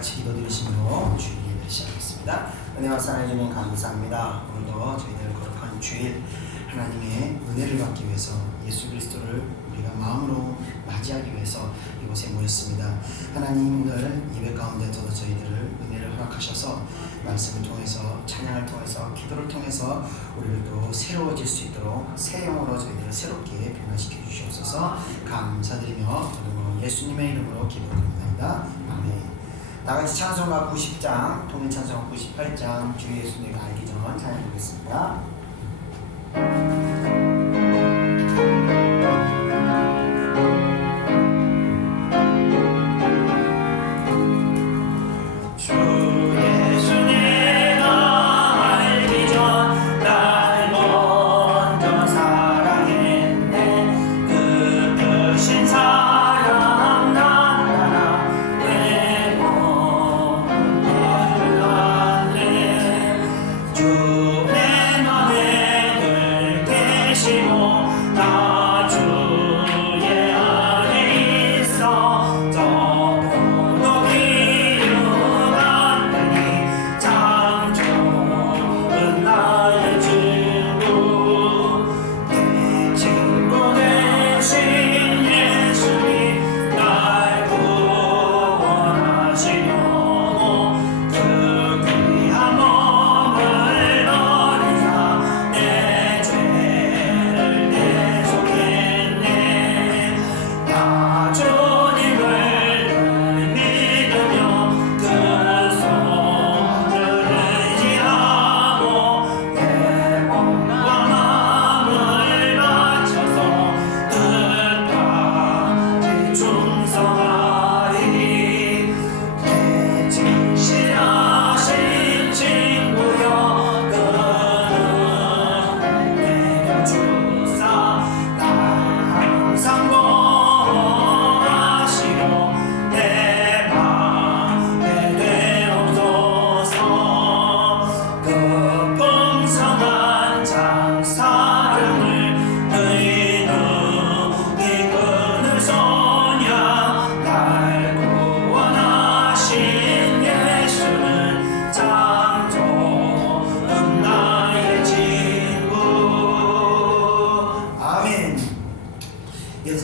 같이 기도드리심으로 주일 예배를 시작하겠습니다. 은혜와 사랑해 주님 감사합니다. 오늘도 저희들 거룩한 주일 하나님의 은혜를 받기 위해서 예수 그리스도를 우리가 마음으로 맞이하기 위해서 이곳에 모였습니다. 하나님 오늘 예배 가운데서도 저희들을 은혜를 허락하셔서 말씀을 통해서 찬양을 통해서 기도를 통해서 우리를 또 새로워질 수 있도록 새 영으로 저희들을 새롭게 변화시켜 주시옵소서 감사드리며 예수님의 이름으로 기도드립니다. 아멘. 다같이 찬송가 90장, 통일 찬송가 98장 주 예수 내가 알기 전 찬양해 보겠습니다.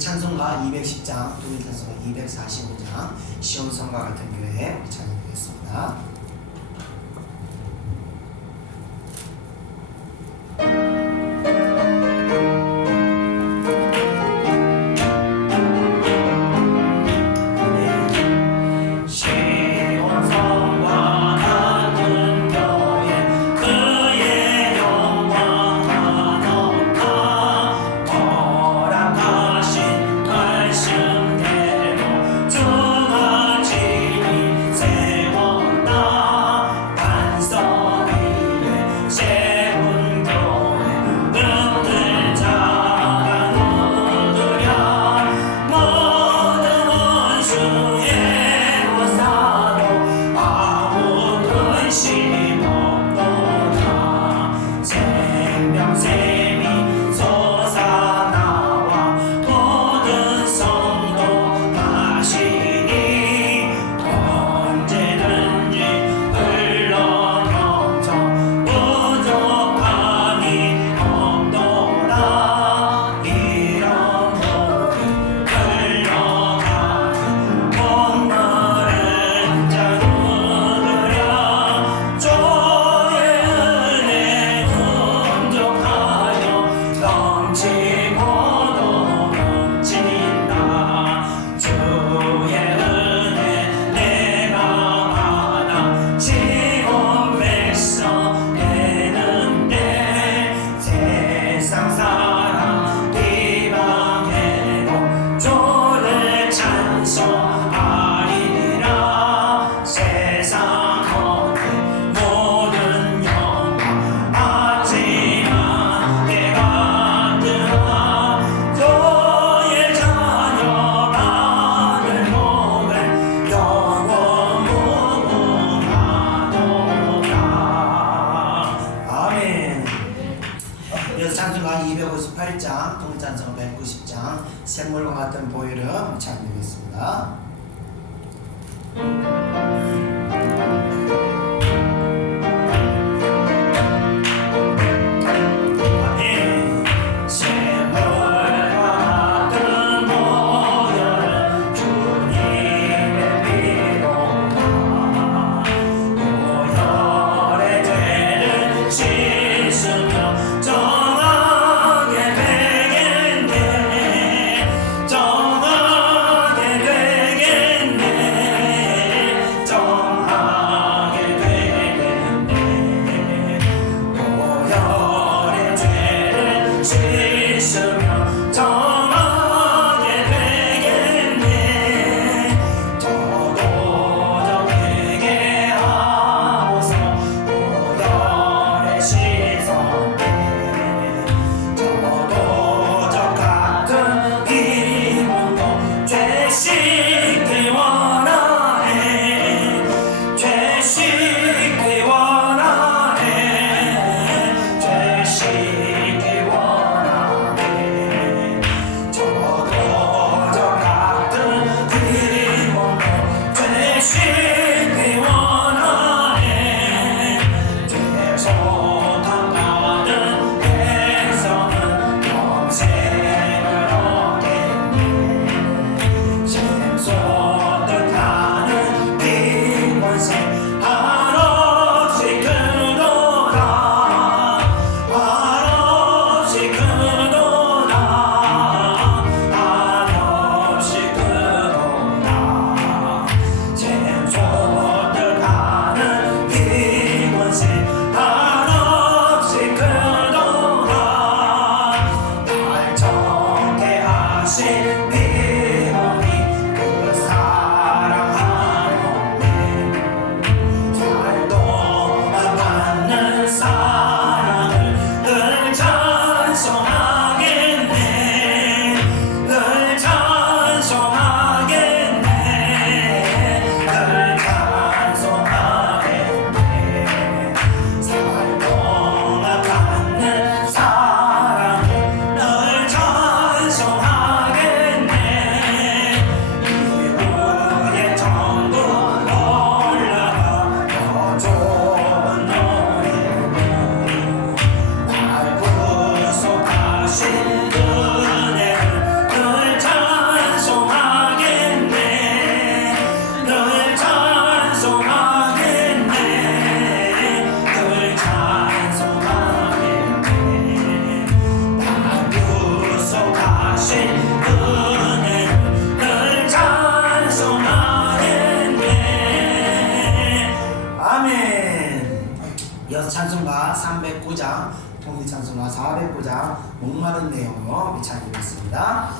찬송가 210장, 통일 찬송가 245장, 시온성과 같은 교회 찬양하겠습니다. 찬송가 258장, 통일찬송 190장, 샘물과 같은 보혈음 찬양하겠습니다. 409장 통일찬송가 409장 목마른 내 영혼 우리 찬양하겠습니다.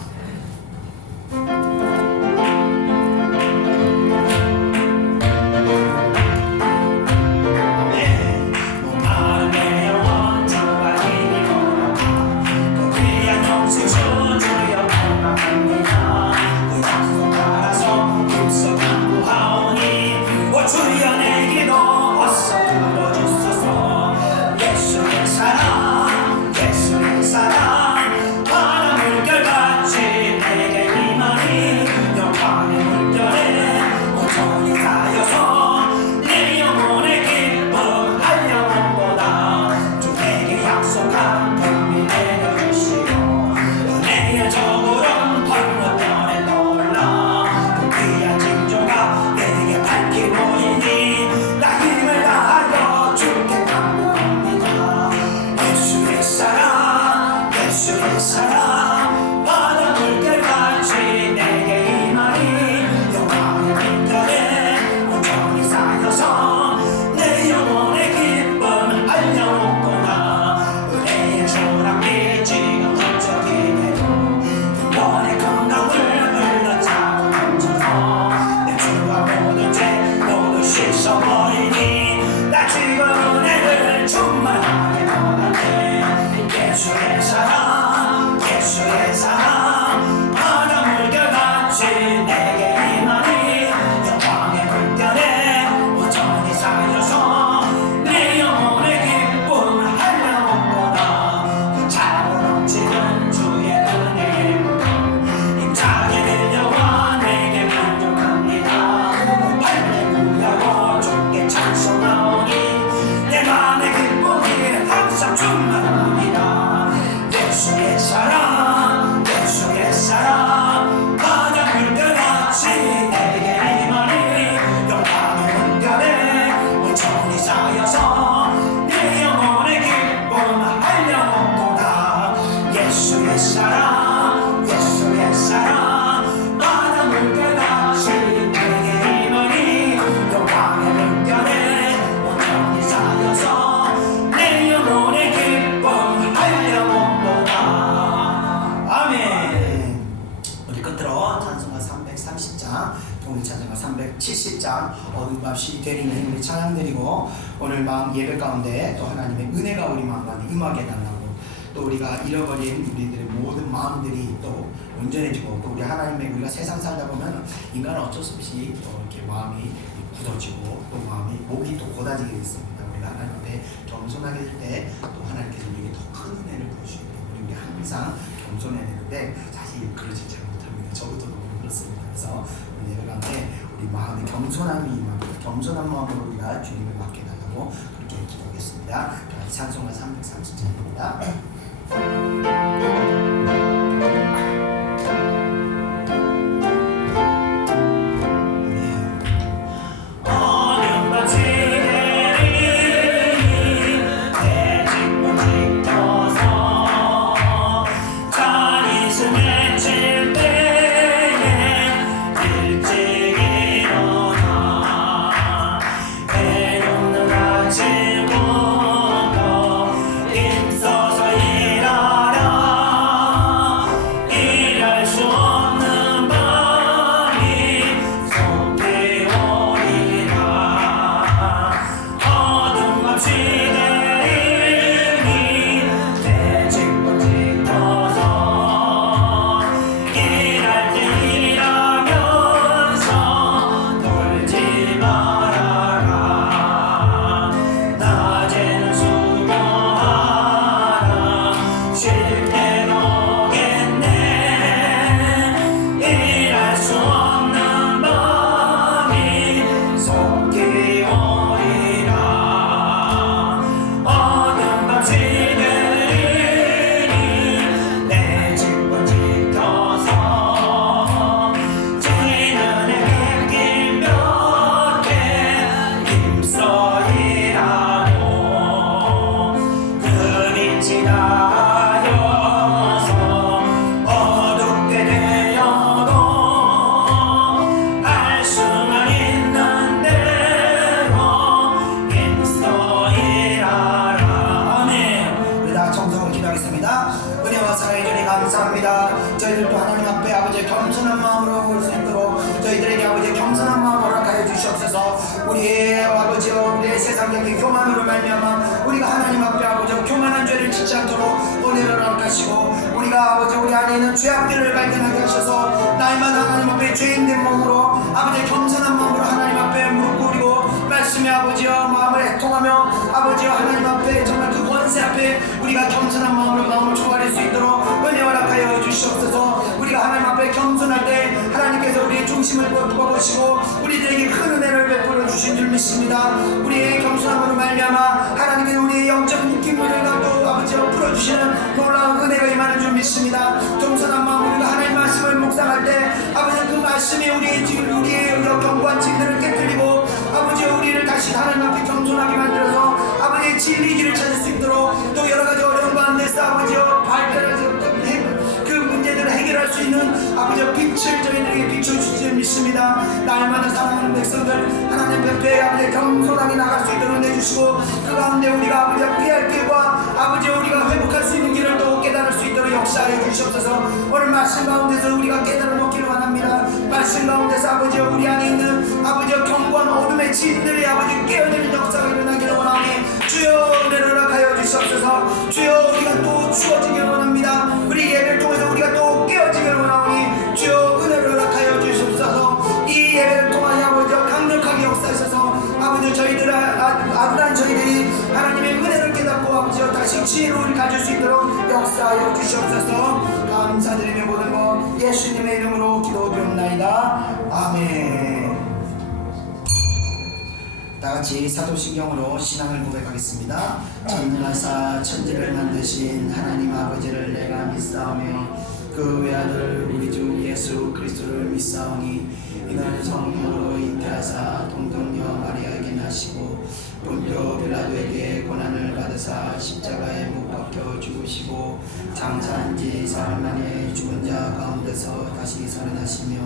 주여 내 기도 어서 들어주소서. 예수의 사랑 예수의 사랑 바다 물결같이 내게 임하니 영광의 물결에 온전히 쌓여서 내 영혼의 기쁨 한량없보다 주 내게 약속한 금이 내려주시고 은혜의 저구름 건너편에 떠올라 그 귀한 징조가 내게 밝히 보이니 나 힘을 다하여 주께 간구합니다. 예수의 사랑 예수의 사랑 바다 물결같이 내게 임하니 영광의 물결에 온전히 쌓여서 내 영혼의 기쁨 한량없구나. 은혜의 소랑이 지금 흩어지네요. 영원의 건강을 흘러차고 넘쳐서 내 주와 모든 죄 모두 씻어버리니 나 지금 은혜를 충만하게 받았네. 예수의 사랑 예수의 사랑 바다 물결같이 내게 임하니 영광의 물결에 온전히 쌓여서 내 영혼의 기쁨 한량없구나. 그 차고 넘치는 주의 은혜의 물 힘차게 들려와 내게 만족합니다. 할렐루야고 주께 찬송하오니 내 맘의 기쁨이 항상 충만합니다. 예수의 사랑 예수의 사랑 바다 물결같이 내게 임하니 영광의 물결에 온전히 쌓여서 내 영혼의 기쁨 한량없도다. 예수의 사랑 예수의 사랑 바다 물결같이 내게 임하니 영광의 물결에 온전히 쌓여서 내 영혼의 기쁨 한량없도다. 아멘. 우리 끝으로 찬송가 330장 통일찬송가 370장 어둠값이 되리는 우리 찬양 드리고 오늘 마음 예배 가운데 또 하나님의 은혜가 우리 마음 가운데 임하게 해달라고 또 우리가 잃어버린 우리들의 모든 마음들이 또 온전해지고 또 우리 하나님의 우리가 세상 살다 보면 인간은 어쩔 수 없이 또 이렇게 마음이 굳어지고 또 마음이 목이 또 고다지게 됐습니다. 우리가 하나님 앞에 겸손하게 될 때 또 하나님께서 우리에게 더 큰 은혜를 보여주시기 때문에 우리 항상 겸손해야 되는데 사실 그러지 잘 못합니다. 저부터 너무 그렇습니다. 그래서 우리 예배 가운데 우리 마음의 겸손함이 임하고 겸손한 마음으로 우리가 주님을 맡게 달라고 그렇게 기도하겠습니다. 찬송가 330장입니다. 어둠같이 내리니 내 집을 지켜서 잔이스 맺힐 때에 일찍 일어나 해없는 아침부터 힘써서 일하라. 마음으로 올 수 있도록 저희들에게 아버지 겸손한 마음 허락하여 주시옵소서. 우리의 아버지여 우리의 세상적인 교만으로 말미암아 우리가 하나님 앞에 아버지 교만한 죄를 짓지 않도록 은혜를 허락하시고 우리가 아버지 우리 안에 있는 죄악들을 발견하게 하셔서 날마다 하나님 앞에 죄인된 몸으로 아버지 겸손한 마음으로 하나님 앞에 무릎 꿇이고 말씀의 아버지여 마음을 애통하며 아버지여 하나님 앞에 정말 그 권세 앞에 우리가 겸손한 마음으로 마음을 초월할 수 있도록 은혜 허락하여 주시옵소서. 우리가 하나님 앞에 겸손할 때 하나님께서 우리의 중심을 뽑아보시고 우리들에게 큰 은혜를 베풀어 주신 줄 믿습니다. 우리의 겸손함으로 말미암아 하나님께서 우리의 영적 묶임을 또 아버지여 풀어주시는 놀라운 은혜가 임하는 줄 믿습니다. 겸손한 마음으로 우리가 하나님 말씀을 묵상할 때 아버지 그 말씀이 우리의 견고한 짐들을 깨뜨리고 아버지여 우리를 다시 하나님 앞에 겸손하게 만들어서 아버지의 진리길을 찾을 수 있도록 또 여러가지 어려운 가운데서 아버지여 발견해서 그 문제들을 해결할 수 있는 아버지여 빛을 저희들에게 비춰주실 줄 믿습니다. 날마다 사랑하는 백성들 하나님 곁에 아버지 겸손하게 나갈 수 있도록 내주시고 그 가운데 우리가 아버지 피할 길과 아버지 우리가 회복할 수 있는 길을 또 깨달을 수 있도록 역사해 주시옵소서. 오늘 말씀 가운데서 우리가 깨달아 놓기를 원합니다. 말씀 가운데서 아버지 우리 안에 있는 아버지 견고한 어둠의 진들이 아버지 깨어지는 역사가 일어나기를 원하오니 주여 은혜를 허락하여 주시옵소서. 주여 우리가 또 추워지기를 원합니다. 우리 예배를 통해서 우리가 또 깨어지기를 원하오니 주여 은혜를 허락하여 주시옵소서. 이 예배를 통하여 아버지 강력하게 역사하셔서 아버지 저희들 아브라함 저희들이 하나님의 은혜를 깨닫고 아버지 다시 지혜로움을 가질 수 있도록 역사하여 주시옵소서. 감사드리며 모든 것 예수님의 이름으로 기도드립나이다. 아멘. 다같이 사도신경으로 신앙을 고백하겠습니다. 전능하사 천지를 만드신 하나님 아버지를 내가 믿사오며 그 외아들 우리 주 예수 그리스도를 믿사오니 이는 성령으로 잉태하사 동정녀 마리아에게 나시고 본토 빌라도에게 고난을 받으사 십자가에 못 박혀 죽으시고 장사한 지 사흘 만에 죽은 자 가운데서 다시 살아나시며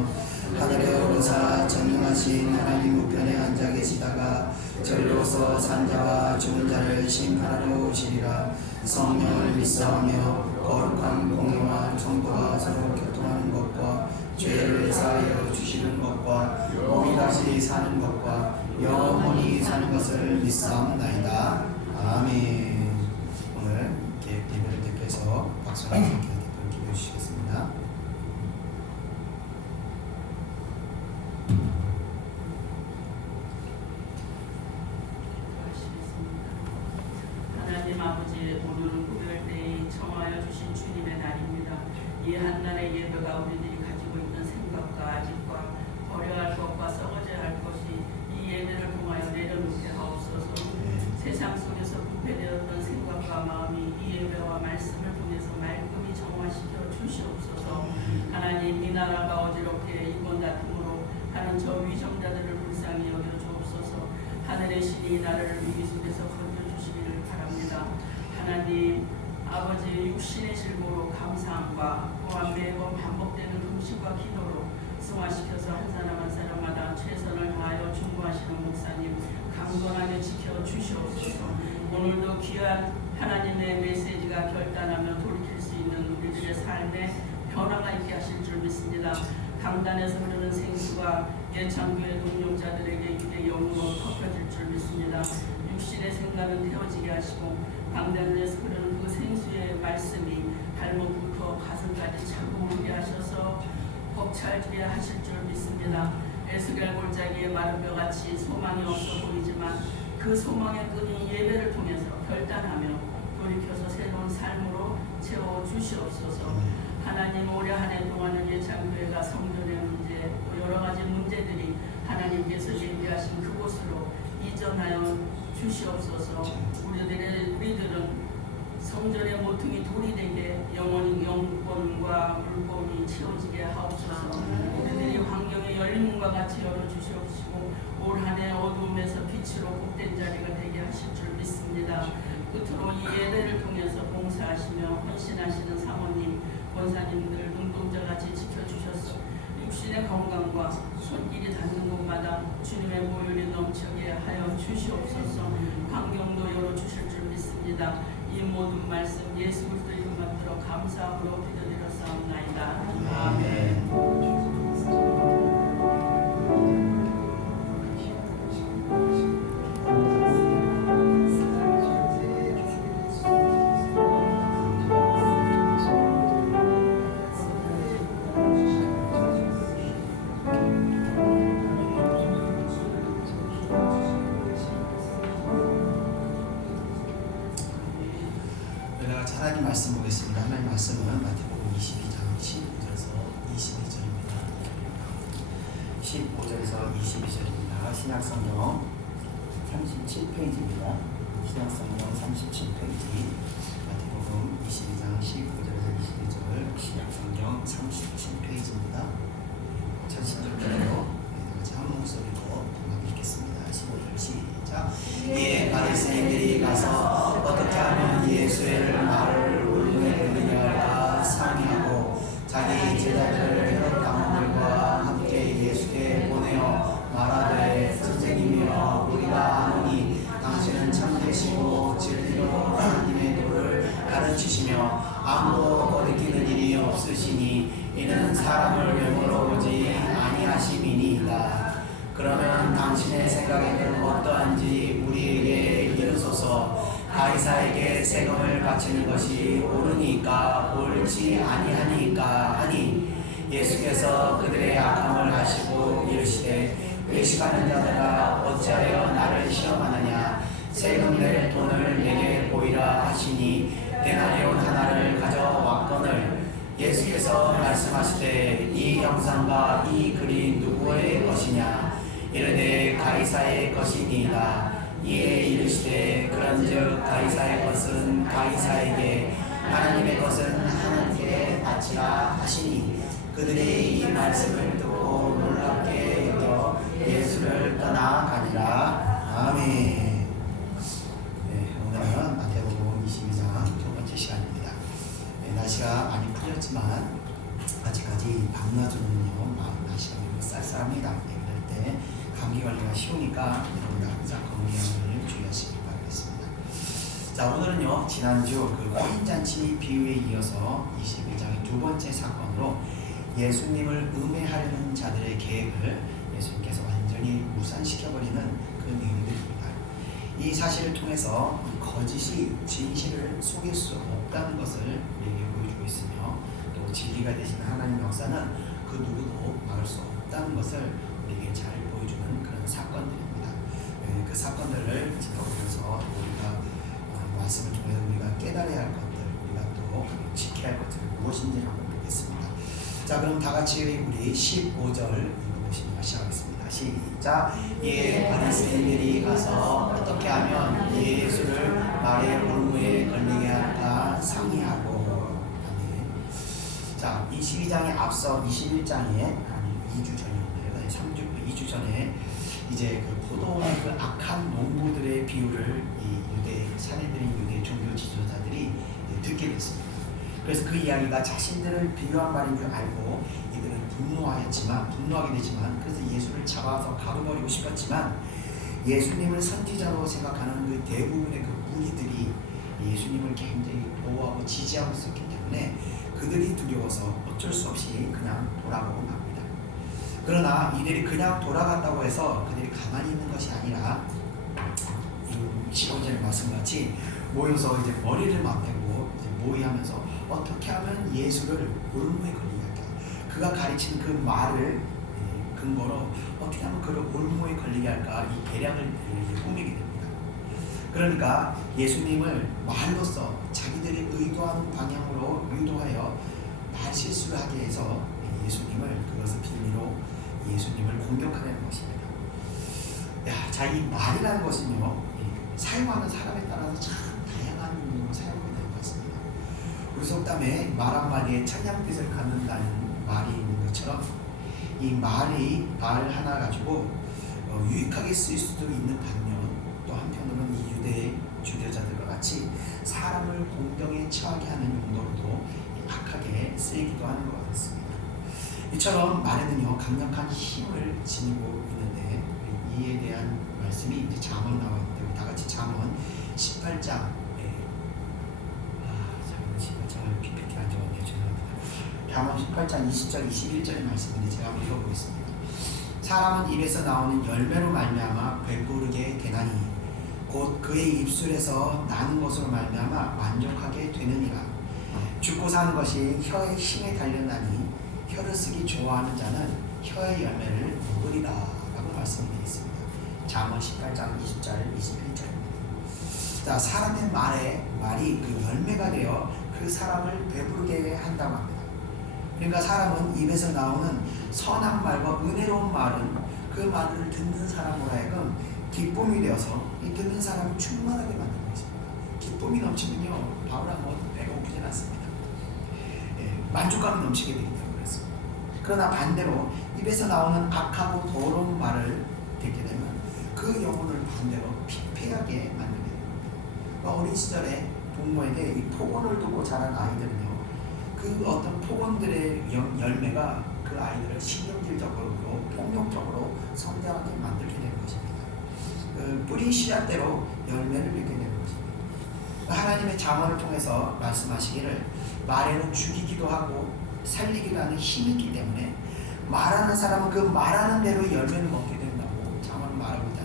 하늘에 오르사 전능하신 하나님 우편에 앉아 계시다가 저리로서 산자와 죽은 자를 심판하러 오시리라. 성령을 믿사오며 거룩한 공의와 성도가 서로 교통하는 것과 죄를 사하여 주시는 것과 몸이 다시 사는 것과 영원히 사는 것을 믿사옵나이다. 아멘. 오늘 예배를 대표해서 박수랑 대표를 기도해 주시겠습니다. 하나님 아버지, 오늘은 구별 때에 청하여 주신 주님의 날입니다. 이 한날의 예배가 우리들이 가지고 있는 생각과 아직과 버려야 할 것과 썩어져야 할 것이 이 예배를 통하여 내려놓게 하옵소서. 세상 속에서 부패되었던 생각과 마음이 이 예배와 말씀을 통해서 말끔히 정화시켜 주시옵소서. 하나님, 이 나라가 어지럽게 이권 다툼으로 하는 저 위정자들을 불쌍히 여겨 주옵소서. 하늘의 신이 이 나라를 위기 속에서 건져주시기를 바랍니다. 하나님 아버지, 육신의 질고로 감사함과 또한 매번 반복되는 금식과 기도로 승화시켜서 한 사람 한 사람마다 최선을 다하여 중보하시는 목사님 강건하게 지켜주시옵소서. 오늘도 귀한 하나님의 메시지가 결단하며 돌이킬 수 있는 우리들의 삶에 변화가 있게 하실 줄 믿습니다. 강단에서 흐르는 생수가 예창교회 동력자들에게 이제 영으로 덮여질 줄 믿습니다. 육신의 생각은 태워지게 하시고 강단에서 흐르는 그 생수의 말씀이 발목부터 가슴까지 차고 오르게 하셔서 벅찰지게 하실 줄 믿습니다. 에스겔 골짜기에 마른 뼈같이 소망이 없어 보이지만 그 소망의 끈이 예배를 통해서 결단하며 돌이켜서 새로운 삶으로 채워주시옵소서. 하나님, 올해 한 해 동안은 예창교회가 성전의 문제 또 여러 가지 문제들이 하나님께서 예비하신 그곳으로 이전하여 주시옵소서. 우리들은 성전의 모퉁이 돌이 되게 영원히 영권과 물권이 채워지게 하옵소서. 우리들이 환경의 열린 문과 같이 열어주시옵시고 올 한 해 어두움에서 빛으로 복된 자리가 되게 하실 줄 믿습니다. 끝으로 이 예배를 통해서 봉사하시며 헌신하시는 사모님, 권사님들 눈동자같이 지켜주셔서 육신의 건강과 손길이 닿는 곳마다 주님의 보혈이 넘치게 하여 주시옵소서. 환경도 열어주실 줄 믿습니다. 이 모든 말씀 예수 그리스도 이름 받들어 감사함으로 기도드렸사옵나이다. 아멘. 말씀은 마태복음 22장 15절에서 22절입니다. 15절에서 22절입니다. 신약성경 37페이지입니다. 신약성경 37페이지 마태복음 22장 15절에서 22절 신약성경 37페이지입니다. 전신적으로 같이 한 목소리로 읽겠습니다. 15절 시작. 이에 바리새인들이 가서 어떻게 하면 예수의 말을 옳게 들리게 할까 상의하고 자기 제자들을 헤롯 당원들과 함께 예수께 보내어 말하되 선생님이여 우리가 아노니 당신은 참되시고 진리로 하나님의 도를 가르치시며 아무도 거리끼는 일이 없으시니 이는 사람을 외모로 보지 아니하심이니이다. 그러면 당신의 생각에는 어떠한지 우리에게 이르소서. 가이사에게 세금을 바치는 것이 옳으니까 옳지 아니하니까 하니 예수께서 그들의 악함을 아시고 이르시되 외식하는 자들아 어찌하여 나를 시험하느냐. 세금 낼 돈을 내게 보이라 하시니 데나리온 하나를 가져왔거늘 예수께서 말씀하시되 이 형상과 이 글이 누구의 것이냐. 이르되 가이사의 것이니이다. 이에 이르시되 그런즉 가이사의 것은 가이사에게 하나님의 것은 하나님께 바치라 하시니 그들이 이 말씀을 듣고 놀랍게 여겨 예수를 떠나가니라. 아멘. 오늘은 마태복음 22장 두 번째 시간입니다. 날씨가 많이 풀렸지만 아직까지 밤낮으로는요 날씨가 너무 쌀쌀합니다. 이럴 때 감기 관리가 쉬우니까 여러분들 항상 건강을 주의하시기 바라겠습니다. 자, 오늘은요 지난주 그 혼인잔치 비유에 이어서 21장의 두 번째 사건으로 예수님을 음해하려는 자들의 계획을 예수님께서 완전히 무산시켜버리는 그 내용들입니다. 이 사실을 통해서 이 거짓이 진실을 속일 수 없다는 것을 우리에게 보여주고 있으며 또 진리가 되시는 하나님의 역사는 그 누구도 막을 수 없다는 것을 우리에게 잘 보여주는 그런 사건들입니다. 그 사건들을 짚어보면서 우리가 말씀을 통해서 우리가 깨달아야 할 것들, 우리가 또 지켜야 할 것들 무엇인지 한번 보겠습니다. 자, 그럼 다 같이 우리 15절 읽어보시면 시작하겠습니다. 시작. 이에 바리새인들이 가서 어떻게 하면 예수를 말의 올무에 걸리게 할까 상의하고. 자, 22장에 앞서 21장에 2주 전이었나요? 2주 전에 이제 그 포도원의 그 악한 농부들의 비유를 이 유대 사내들인 유대 종교 지도자들이 듣게 됐습니다. 그래서 그 이야기가 자신들을 비유한 말인 줄 알고 이들은 분노하게 되지만 그래서 예수를 잡아서 가둬버리고 싶었지만 예수님을 선지자로 생각하는 그 대부분의 그 무리들이 예수님을 굉장히 보호하고 지지하고 있었기 때문에 그들이 두려워서 어쩔 수 없이 그냥 돌아보고 맙니다. 그러나 이들이 그냥 돌아간다고 해서 그들이 가만히 있는 것이 아니라 15절의 말씀같이 모여서 이제 머리를 맞대고 이제 모의하면서 어떻게 하면 예수를 올무에 걸리게 할까. 그가 가르치는 그 말을 근거로 어떻게 하면 그를 올무에 걸리게 할까 이 계략을 꾸미게 됩니다. 그러니까 예수님을 말로써 자기들이 의도하는 방향으로 유도하여 말 실수를 하게 해서 예수님을 그것을 빌미로 예수님을 공격하는 것입니다. 자, 이 말이라는 것은요 사용하는 사람에 따라서 참 다양한 의미로 사용이 되는 것 같습니다. 우리 속담에 말 한마디에 천냥빚을 갚는다는 말이 있는 것처럼 이 말이 말 하나 가지고 유익하게 쓰일 수도 있는 반면 또 한편으로는 이 유대의 주교자들과 같이 사람을 공경에 처하게 하는 용도로도 악하게 쓰이기도 하는 것 같습니다. 이처럼 말에는요 강력한 힘을 지니고 있는데 이에 대한 말씀이 이제 잠언 나와 있는데 우리 다 같이 잠언 18장 잠언 18장을 PPT 안 적었네요. 죄송합니다. 잠언 18장 20절 21절의 말씀인데 제가 한번 읽어보겠습니다. 사람은 입에서 나오는 열매로 말미암아 배부르게 되나니 곧 그의 입술에서 나는 것으로 말미암아 만족하게 되느니라. 죽고 사는 것이 혀의 힘에 달렸나니 혀를 쓰기 좋아하는 자는 혀의 열매를 먹으리라 라고 말씀이 되어 있습니다. 잠언 18장 20절 21절입니다. 자, 사람의 말이 그 열매가 되어 그 사람을 배부르게 한다고 합니다. 그러니까 사람은 입에서 나오는 선한 말과 은혜로운 말은 그 말을 듣는 사람으로 하여금 기쁨이 되어서 이 듣는 사람을 충만하게 만드는 것입니다. 기쁨이 넘치면요, 밥을 안 먹어도 배가 고프진 않습니다. 만족감이 넘치게 되기 때문에 그렇습니다. 그러나 반대로 입에서 나오는 악하고 더러운 말을 듣게 되면 그 영혼을 반대로 피폐하게 만들게 됩니다. 어린 시절에 부모에게 이 폭언을 두고 자란 아이들은요, 그 어떤 폭언들의 열매가 그 아이들을 신경질적으로 폭력적으로 성장하게 만들게 되는 것입니다. 그 뿌리 씨앗대로 열매를 맺게 되는 것입니다. 하나님의 잠언을 통해서 말씀하시기를 말에는 죽이기도 하고 살리기도 하는 힘이 있기 때문에 말하는 사람은 그 말하는 대로 열매를 먹게 된다고 잠언을 말하고 있다.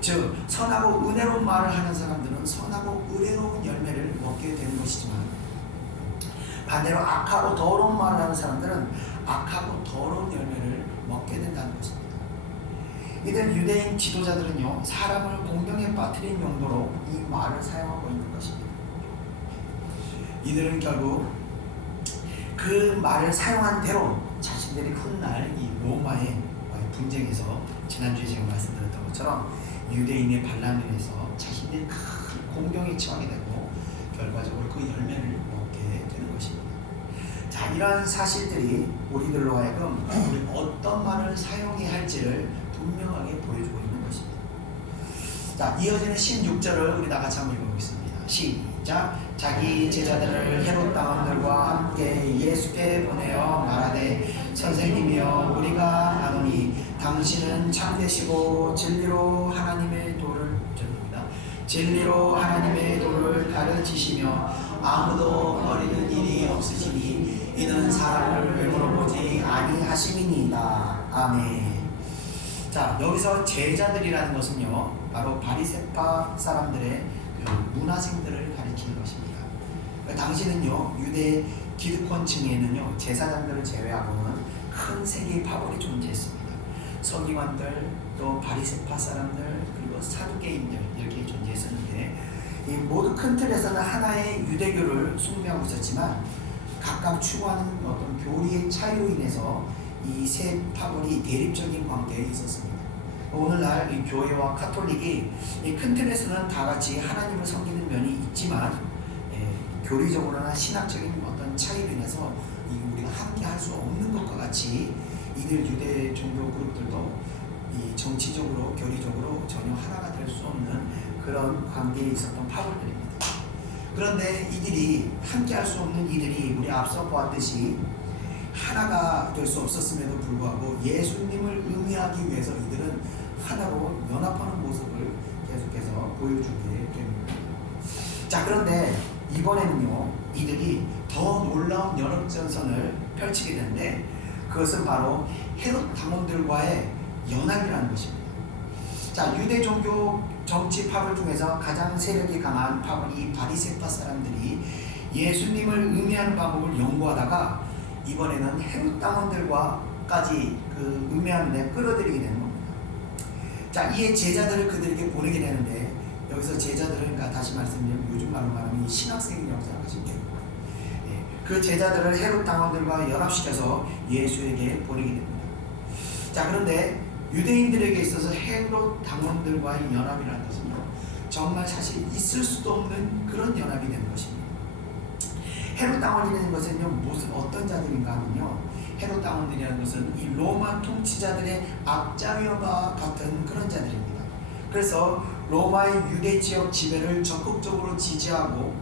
즉 선하고 은혜로운 말을 하는 사람들은 선하고 은혜로운 열매를 먹게 되는 것이지만, 반대로 악하고 더러운 말을 하는 사람들은 악하고 더러운 열매를 먹게 된다는 것입니다. 이들 유대인 지도자들은요, 사람을 공경에 빠뜨린 용도로 이 말을 사용하고 있는 것입니다. 이들은 결국 그 말을 사용한 대로 자신들이 훗날 이 로마의 분쟁에서, 지난주에 제가 말씀드렸던 것처럼 유대인의 반란을 해서 자신들이 큰 공경에 처하게 되고 결과적으로 그 열매를 먹게 되는 것입니다. 자, 이러한 사실들이 우리들로 하여금 우리 어떤 말을 사용해야 할지를 분명하게 보여주고 있는 것입니다. 자, 이어지는 16절을 우리 다 같이 한번 읽어보겠습니다. 시작. 자기 제자들을 헤롯 당원들과 함께 예수께 보내어 말하되, 선생님이여 우리가 아노니 당신은 참되시고 진리로 하나님의 도를 가르치시며 아무도 버리는 일이 없으시니 이는 사람을 외모로 보지 아니하심이니이다. 아멘. 자, 여기서 제자들이라는 것은요, 바로 바리새파 사람들의 그 문화생들을 가리키는 것입니다. 당시는요, 유대 기득권층에는요, 제사장들을 제외하고는 큰 세 개의 파벌이 존재했습니다. 서기관들, 또 바리새파 사람들, 그리고 사두개인들, 이렇게 존재했었는데, 이 모두 큰 틀에서는 하나의 유대교를 숭배하고 있었지만 각각 추구하는 어떤 교리의 차이로 인해서 이 세 파벌이 대립적인 관계에 있었습니다. 오늘날 이 교회와 카톨릭이 이 큰 틀에서는 다 같이 하나님을 섬기는 면이 있지만, 교리적으로나 신학적인 어떤 차이로 인해서 우리가 함께 할 수 없는 것과 같이 이들 유대 종교 그룹들도 이 정치적으로, 교리적으로 전혀 하나가 될 수 없는 그런 관계에 있었던 파벌들입니다. 그런데 이들이 함께 할 수 없는 이들이 우리 앞서 보았듯이 하나가 될 수 없었음에도 불구하고 예수님을 의미하기 위해서 이들은 하나로 연합하는 모습을 계속해서 보여주게 됩니다. 자, 그런데 이번에는요, 이들이 더 놀라운 연합전선을 펼치게 되는데, 그것은 바로 헤롯 당원들과의 연합이라는 것입니다. 자, 유대 종교 정치 파벌 중에서 가장 세력이 강한 파벌이 바리새파 사람들이 예수님을 의미하는 방법을 연구하다가 이번에는 헤롯 당원들과까지 그 의미하는 데 끌어들이게 되는 겁니다. 자, 이에 제자들을 그들에게 보내게 되는데, 여기서 제자들은, 그러니까 다시 말씀드리면 요즘 말로 말하면 신학생이라고 생각하시면 됩니다. 그 제자들을 헤롯 당원들과 연합시켜서 예수에게 보내게 됩니다. 자, 그런데 유대인들에게 있어서 헤롯 당원들과의 연합이라는 것은요, 정말 사실 있을 수도 없는 그런 연합이 되는 것입니다. 헤롯 당원이라는 것은요, 무슨 어떤 자들인가 하면요, 헤롯 당원들이라는 것은 이 로마 통치자들의 앞장여와 같은 그런 자들입니다. 그래서 로마의 유대 지역 지배를 적극적으로 지지하고,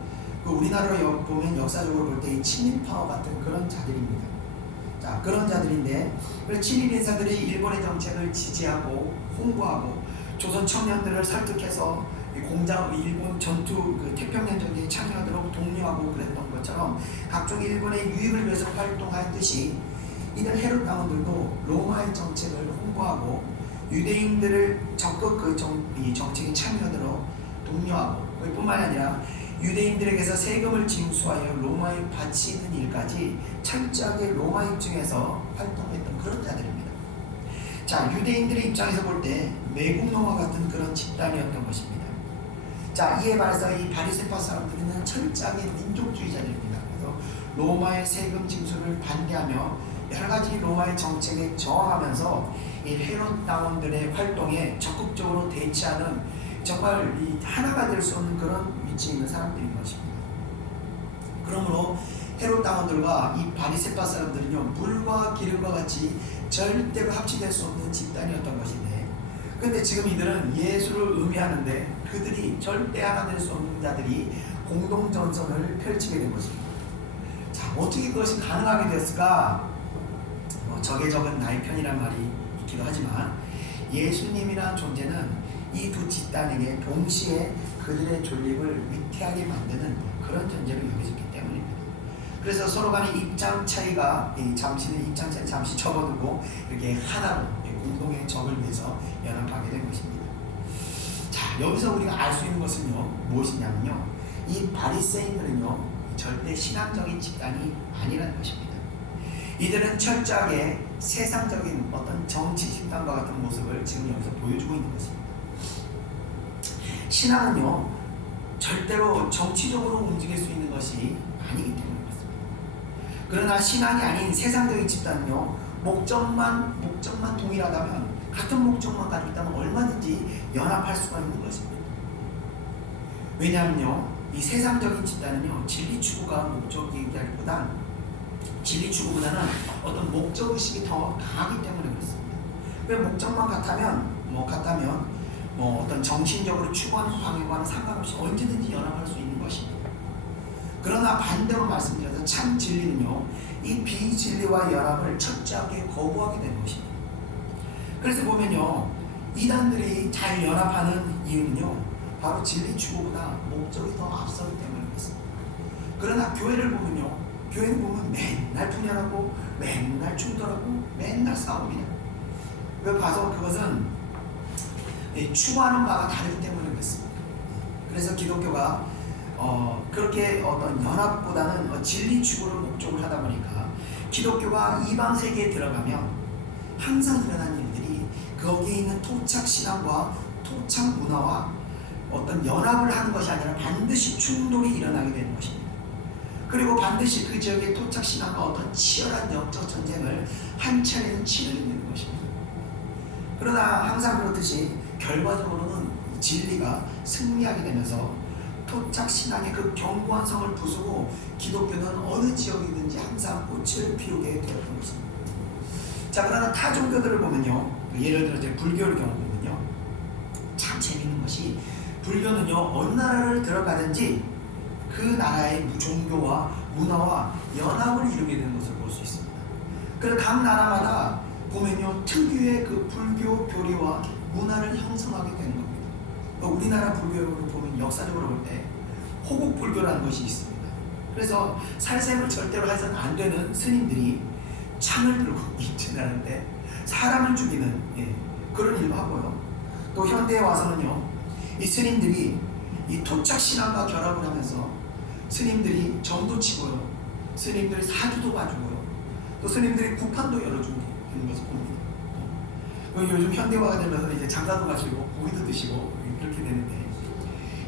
그 우리나라로 보면 역사적으로 볼 때 이 친일파와 같은 그런 자들입니다. 자, 그런 자들인데, 친일 인사들이 일본의 정책을 지지하고 홍보하고 조선 청년들을 설득해서 일본 전투, 그 태평양 전쟁에 참여하도록 독려하고 그랬던 것처럼 각종 일본의 유익을 위해서 활동하였듯이, 이들 헤롯 당원들도 로마의 정책을 홍보하고 유대인들을 적극 이 정책에 참여하도록 독려하고, 그뿐만 아니라 유대인들에게서 세금을 징수하여 로마에 바치는 일까지 철저하게 로마 입증해서 활동했던 그런 자들입니다. 자, 유대인들의 입장에서 볼 때 매국노와 같은 그런 집단이었던 것입니다. 자, 이에 반해서 이 바리새파 사람들은 철저하게 민족주의자들입니다. 그래서 로마의 세금 징수를 반대하며 여러 가지 로마의 정책에 저항하면서 이 헤롯 당원들의 활동에 적극적으로 대치하는 정말 이 하나가 될 수 없는 그런 위치에 있는 사람들인 것입니다. 그러므로 헤롯 당원들과 이 바리새파 사람들은요, 물과 기름과 같이 절대로 합치될 수 없는 집단이었던 것인데, 근데 지금 이들은 예수를 의미하는데 그들이 절대 하나 될 수 없는 자들이 공동전선을 펼치게 된 것입니다. 자, 어떻게 그것이 가능하게 되었을까? 적에 적은 나의 편이란 말이 있기도 하지만 예수님이라는 존재는 이 두 집단에게 동시에 그들의 존립을 위태하게 만드는 그런 존재로 여겨졌기 때문입니다. 그래서 서로 간의 입장 차이가 잠시 접어두고 이렇게 하나로 공동의 적을 위해서 연합하게 된 것입니다. 자, 여기서 우리가 알 수 있는 것은요, 무엇이냐면요, 이 바리새인들은요 절대 신앙적인 집단이 아니라는 것입니다. 이들은 철저하게 세상적인 어떤 정치 집단과 같은 모습을 지금 여기서 보여주고 있는 것입니다. 신앙은요 절대로 정치적으로 움직일 수 있는 것이 아니기 때문에 그렇습니다. 그러나 신앙이 아닌 세상적인 집단은요, 목적만 동일하다면, 같은 목적만 가지고 있다면 얼마든지 연합할 수가 있는 것입니다. 왜냐하면요, 이 세상적인 집단은요, 진리 추구가 목적이기보다는 어떤 목적의식이 더 강하기 때문에 그렇습니다. 왜 목적만 같다면 어떤 정신적으로 추구하는 방향과는 상관없이 언제든지 연합할 수 있는 것입니다. 그러나 반대로 말씀드려서 참 진리는요, 이 비진리와 연합을 철저하게 거부하게 되는 것입니다. 그래서 보면요, 이단들이 잘 연합하는 이유는요, 바로 진리 추구보다 목적이 더 앞서기 때문에 그렇습니다. 그러나 교회를 보면 맨날 분열하고 맨날 충돌하고 맨날 싸웁니다. 왜 봐서 그것은 추구하는 바가 다르기 때문에 그렇습니다. 그래서 기독교가 그렇게 어떤 연합보다는 진리 추구를 목적으로 하다 보니까 기독교가 이방 세계에 들어가면 항상 일어나는 일들이 거기에 있는 토착 신앙과 토착 문화와 어떤 연합을 하는 것이 아니라 반드시 충돌이 일어나게 되는 것입니다. 그리고 반드시 그 지역의 토착 신앙과 어떤 치열한 영적 전쟁을 한 차례는 치르게 되는 것입니다. 그러나 항상 그렇듯이 결과적으로는 진리가 승리하게 되면서 토착 신앙의 그 견고한 성을 부수고 기독교는 어느 지역이든지 항상 꽃을 피우게 되었던 것입니다. 자, 그러나 타 종교들을 보면요, 예를 들어 이제 불교를 경우 보면요, 참 재밌는 것이 불교는요, 어느 나라를 들어가든지 그 나라의 종교와 문화와 연합을 이루게 되는 것을 볼 수 있습니다. 그래서 각 나라마다 보면요, 특유의 그 불교 교리와 문화를 형성하게 되는 겁니다. 우리나라 불교를 보면 역사적으로 볼 때 호국 불교라는 것이 있습니다. 그래서 살생을 절대로 해서는 안 되는 스님들이 창을 들고 입진하는데 사람을 죽이는 그런 일도 하고요. 또 현대에 와서는요, 이 스님들이 이 토착 신앙과 결합을 하면서 스님들이 점도 치고요, 스님들이 사주도 봐주고요, 또 스님들이 구판도 열어주는 것을 봅니다. 요즘 현대화가 되면서 이제 장가도 가시고 고기도 드시고 그렇게 되는데,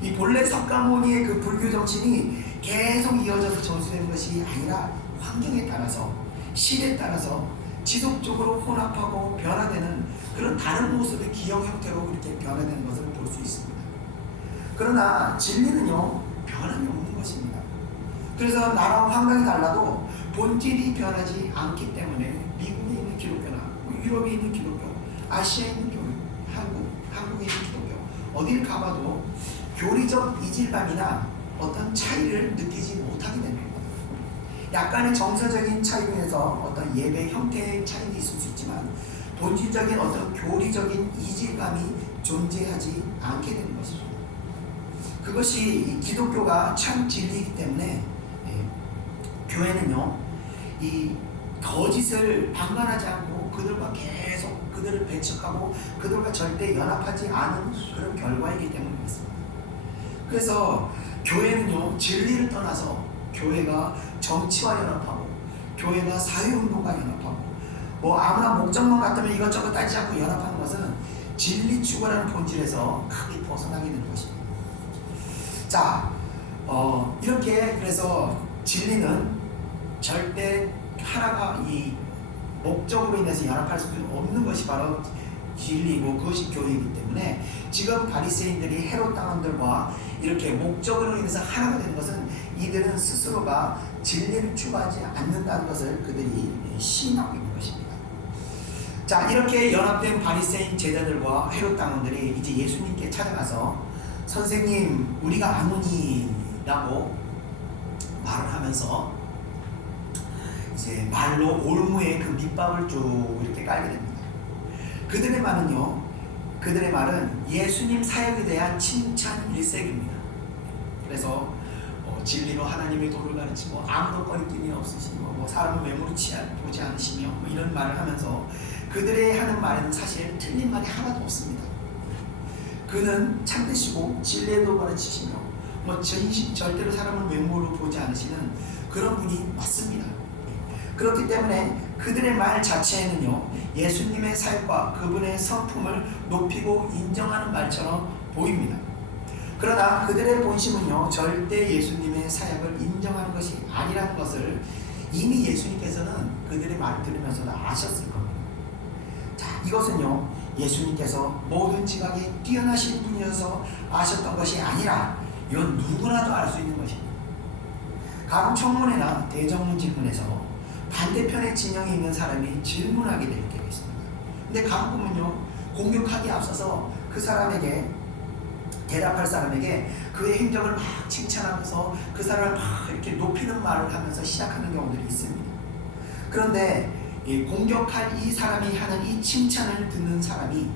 이 본래 석가모니의 그 불교 정신이 계속 이어져서 전수되는 것이 아니라 환경에 따라서, 시대에 따라서 지속적으로 혼합하고 변화되는 그런 다른 모습의 기형 형태로 이렇게 변화되는 것을 볼 수 있습니다. 그러나 진리는요, 변함이 없는 것입니다. 그래서 나라와 환경이 달라도 본질이 변하지 않기 때문에 미국에 있는 기독교나 유럽에 있는 기독교, 아시아에 있는 교회, 한국에 있는 기독교, 어딜 가봐도 교리적 이질감이나 어떤 차이를 느끼지 못하게 됩니다. 약간의 정서적인 차이로 해서 어떤 예배 형태의 차이는 있을 수 있지만 본질적인 어떤 교리적인 이질감이 존재하지 않게 되는 것이죠. 그것이 기독교가 참 진리이기 때문에 교회는요, 이 거짓을 방관하지 않고 그들과 계속 그들을 배척하고 그들과 절대 연합하지 않은 그런 결과이기 때문에 그렇습니다. 그래서 교회는요, 진리를 떠나서 교회가 정치와 연합하고 교회가 사회운동과 연합하고 아무나 목적만 같으면 이것저것 따지지 않고 연합하는 것은 진리 추구라는 본질에서 크게 벗어나게 되는 것입니다. 자, 이렇게 그래서 진리는 절대 하나가 이 목적으로 인해서 연합할 수 없는 것이 바로 진리고 그것이 교회이기 때문에 지금 바리새인들이 헤롯 당원들과 이렇게 목적으로 인해서 하나가 되는 것은 이들은 스스로가 진리를 추구하지 않는다는 것을 그들이 시인하고 있는 것입니다. 자, 이렇게 연합된 바리새인 제자들과 헤롯 당원들이 이제 예수님께 찾아가서 선생님 우리가 아노니 라고 말을 하면서 이제 말로 올무에 그 밑밥을 쭉 이렇게 깔게 됩니다. 그들의 말은 예수님 사역에 대한 칭찬 일색입니다. 그래서 진리로 하나님의 도를 가르치고 아무도 꺼리낌이 없으시고 뭐 사람을 외모로 보지 않으시며 뭐 이런 말을 하면서 그들의 하는 말에는 사실 틀린 말이 하나도 없습니다. 그는 참되시고 진리의 도를 가르치시며 뭐 절대로 사람을 외모로 보지 않으시는 그런 분이 맞습니다. 그렇기 때문에 그들의 말 자체에는요 예수님의 사역과 그분의 성품을 높이고 인정하는 말처럼 보입니다. 그러나 그들의 본심은요 절대 예수님의 사역을 인정하는 것이 아니라는 것을 이미 예수님께서는 그들의 말을 들으면서도 아셨을 겁니다. 자, 이것은요 예수님께서 모든 지각에 뛰어나신 분이어서 아셨던 것이 아니라 이건 누구나도 알 수 있는 것입니다. 가끔 청문회나 대정문 질문에서 반대편의 진영에 있는 사람이 질문하게 될 때가 있습니다. 근데 가끔은요 공격하기에 앞서서 그 사람에게 대답할 사람에게 그의 행적을 막 칭찬하면서 그 사람을 막 이렇게 높이는 말을 하면서 시작하는 경우들이 있습니다. 그런데 공격할 이 사람이 하는 이 칭찬을 듣는 사람이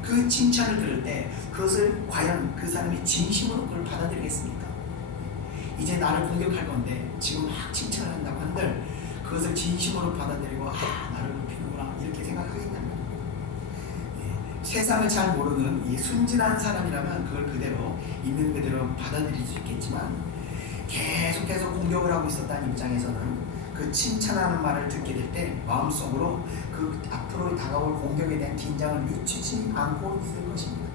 그 칭찬을 들을 때 그것을 과연 그 사람이 진심으로 그걸 받아들이겠습니까? 이제 나를 공격할 건데 지금 막 칭찬을 한다고 한들 그것을 진심으로 받아들이고 나를 높이는구나 이렇게 생각하겠냐면 세상을 잘 모르는 이 순진한 사람이라면 그걸 그대로 있는 그대로 받아들일 수 있겠지만 계속해서 공격을 하고 있었다는 입장에서는 그 칭찬하는 말을 듣게 될 때 마음속으로 그 앞으로 다가올 공격에 대한 긴장을 늦추지 않고 있을 것입니다.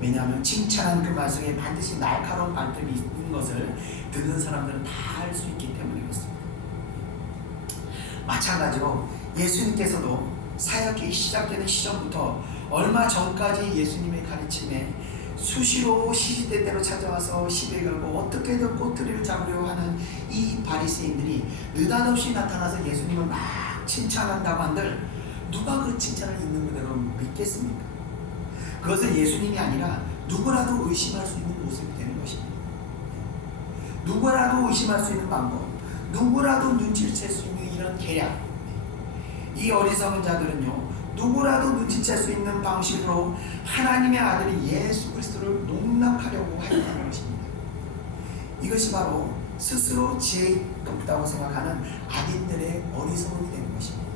왜냐하면 칭찬한 그 말 속에 반드시 날카로운 발톱이 있는 것을 듣는 사람들은 다 알 수 있기 때문에 그렇습니다. 마찬가지로 예수님께서도 사역이 시작되는 시점부터 얼마 전까지 예수님의 가르침에 수시로 시시때때로 찾아와서 시비에 걸고 어떻게든 꼬투리를 잡으려고 하는 이 바리새인들이 느닷없이 나타나서 예수님을 막 칭찬한다고 한들 누가 그 칭찬을 있는 그대로 믿겠습니까? 그것은 예수님이 아니라 누구라도 의심할 수 있는 모습이 되는 것입니다. 누구라도 의심할 수 있는 방법, 누구라도 눈치를 챌 수 있는 이런 계략, 이 어리석은 자들은요 누구라도 눈치챌 수 있는 방식으로 하나님의 아들인 예수 그리스도를 농락하려고 하는 것입니다. 이것이 바로 스스로 지혜 없다고 생각하는 악인들의 어리석음이 되는 것입니다.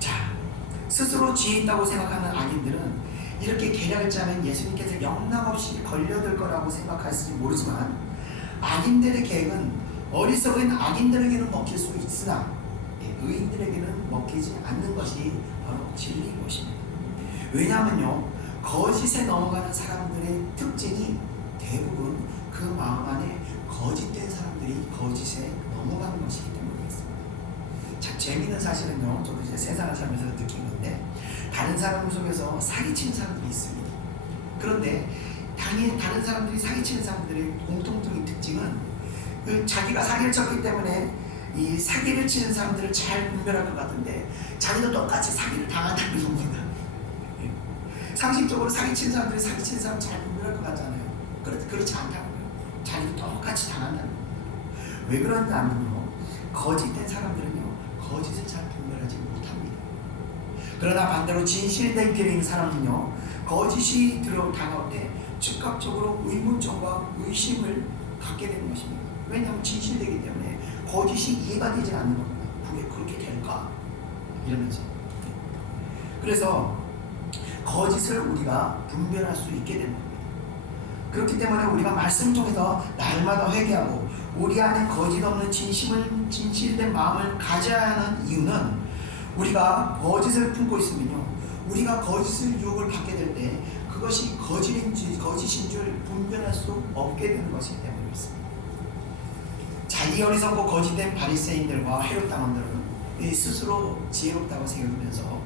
자, 스스로 지혜 있다고 생각하는 악인들은 이렇게 계략을 짜면 예수님께서 영락없이 걸려들 거라고 생각할지 모르지만 악인들의 계획은 어리석은 악인들에게는 먹힐 수 있으나 의인들에게는 먹히지 않는 것이 바로 진리인 것입니다. 왜냐하면요 거짓에 넘어가는 사람들의 특징이 대부분 그 마음 안에 거짓된 사람들이 거짓에 넘어가는 것이기 때문에 그렇습니다. 참 재미있는 사실은요 저도 이제 세상을 살면서 느낀 건데 다른 사람 속에서 사기치는 사람들이 있습니다. 그런데 당연히 다른 사람들이 사기치는 사람들의 공통적인 특징은 자기가 사기를 쳤기 때문에 이 사기를 치는 사람들을 잘 분별할 것 같은데 자기도 똑같이 사기를 당한다는 겁니다. 상식적으로 사기치는 사람들이 사기치는 사람 잘 분별할 것 같잖아요. 그런데 그렇지 않다고요. 자기도 똑같이 당한다는 겁니다. 왜 그러냐면요 거짓된 사람들은요 거짓을 잘 분별하지 못합니다. 그러나 반대로 진실된 길에 있는 사람은요 거짓이 다가올 때 즉각적으로 의문점과 의심을 갖게 되는 것입니다. 왜냐하면 진실되기 때문에 거짓이 이해가 되지 않는 겁니다. 왜 그렇게 될까? 이러면서. 그래서 거짓을 우리가 분별할 수 있게 되는 겁니다. 그렇기 때문에 우리가 말씀을 통해서 날마다 회개하고 우리 안에 거짓 없는 진실된 마음을 가져야 하는 이유는 우리가 거짓을 품고 있으면요, 우리가 거짓을 유혹을 받게 될 때 그것이 거짓인 줄 분별할 수 없게 되는 것이기 때문에 그렇습니다. 자, 이 어리석고 거짓된 바리새인들과 헤롯 당원들은 스스로 지혜롭다고 생각하면서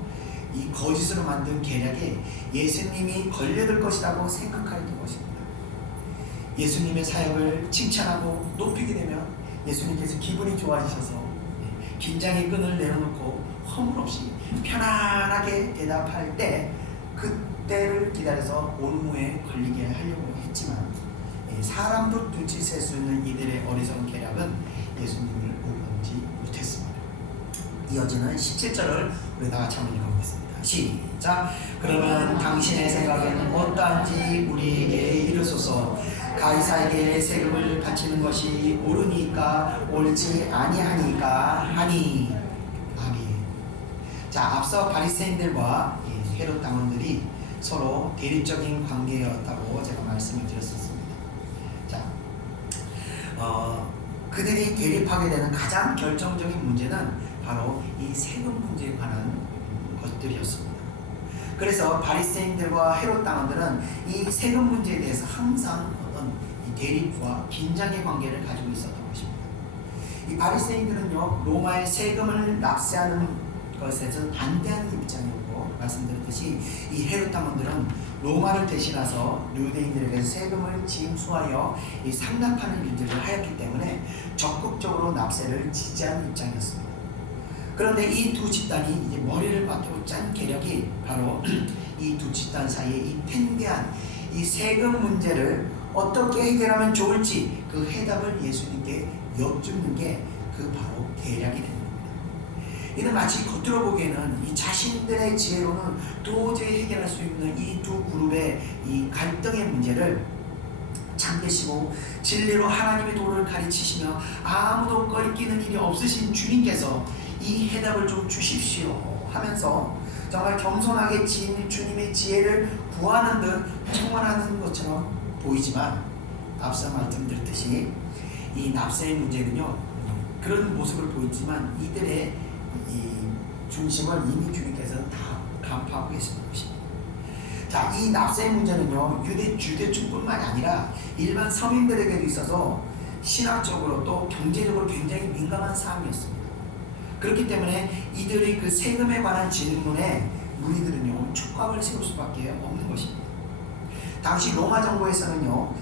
이 거짓으로 만든 계략에 예수님이 걸려들 것이라고 생각하였던 것입니다. 예수님의 사역을 칭찬하고 높이게 되면 예수님께서 기분이 좋아지셔서 긴장의 끈을 내려놓고 허물없이 편안하게 대답할 때 그때를 기다려서 올무에 걸리게 하려고 했지만 사람도 눈치 챌 수 있는 이들의 어리석은 계략은 예수님을 보지 못했습니다. 이어지는 17절을 우리 다 같이 한번 읽어보겠습니다. 시작. 그러면 당신의 생각은 어떠한지 우리에게 이르소서. 가이사에게 세금을 바치는 것이 옳으니까 옳지 아니하니까 하니. 아멘. 자, 앞서 바리새인들과 헤롯 당원들이 서로 대립적인 관계였다고 제가 말씀을 드렸었습니다. 자, 그들이 대립하게 되는 가장 결정적인 문제는 바로 이 세금 문제에 관한 것들이었습니다. 그래서 바리새인들과 헤롯 당원들은 이 세금 문제에 대해서 항상 어떤 이 대립과 긴장의 관계를 가지고 있었던 것입니다. 이 바리새인들은요, 로마의 세금을 납세하는 것에서 반대하는 입장이었고, 말씀드렸듯이 이 헤롯 당원들은 로마를 대신해서 유대인들에게 세금을 징수하여 이 상납하는 일들을 하였기 때문에 적극적으로 납세를 지지하는 입장이었습니다. 그런데 이 두 집단이 이제 머리를 맞대고 짠 계략이 바로 이 두 집단 사이에 이 팽대한 이 세금 문제를 어떻게 해결하면 좋을지 그 해답을 예수님께 여쭙는 게 그 바로 계략이 됩니다. 이는 마치 겉으로 보기에는 이 자신들의 지혜로는 도저히 해결할 수 있는 이 두 그룹의 이 갈등의 문제를 잠재시고 진리로 하나님의 도를 가르치시며 아무도 꺼리끼는 일이 없으신 주님께서 이 해답을 좀 주십시오 하면서 정말 겸손하게 주님의 지혜를 구하는 듯 청원하는 것처럼 보이지만, 앞서 말씀드렸듯이 이 납세의 문제는요, 그런 모습을 보이지만 이들의 이 중심을 이미 주님께서는 다 간파하고 계시는 것입니다. 자, 이 납세의 문제는요, 주대충뿐만이 아니라 일반 서민들에게도 있어서 신학적으로 또 경제적으로 굉장히 민감한 사항이었습니다. 그렇기 때문에 이들의 그 세금에 관한 질문에 무리들은요, 촉각을 세울 수밖에 없는 것입니다. 당시 로마 정부에서는요,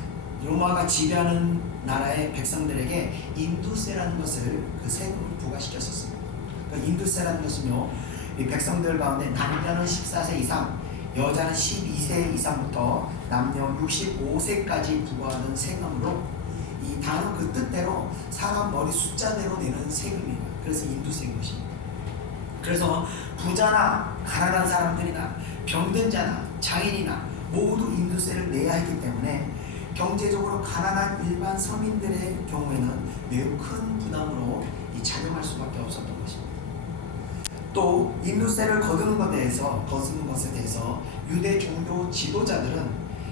로마가 지배하는 나라의 백성들에게 인두세라는 것을 그 세금을 부과시켰었습니다. 그 인두세라는 것은요, 이 백성들 가운데 남자는 14세 이상, 여자는 12세 이상부터 남녀 65세까지 부과하는 세금으로, 이 단어 그 뜻대로 사람 머리 숫자대로 내는 세금이에요. 그래서 인두세인 것입니다. 그래서 부자나 가난한 사람들이나 병든 자나 장인이나 모두 인두세를 내야 했기 때문에 경제적으로 가난한 일반 서민들의 경우에는 매우 큰 부담으로 작용할 수밖에 없었던 것입니다. 또 인두세를 거두는 것에 대해서 유대 종교 지도자들은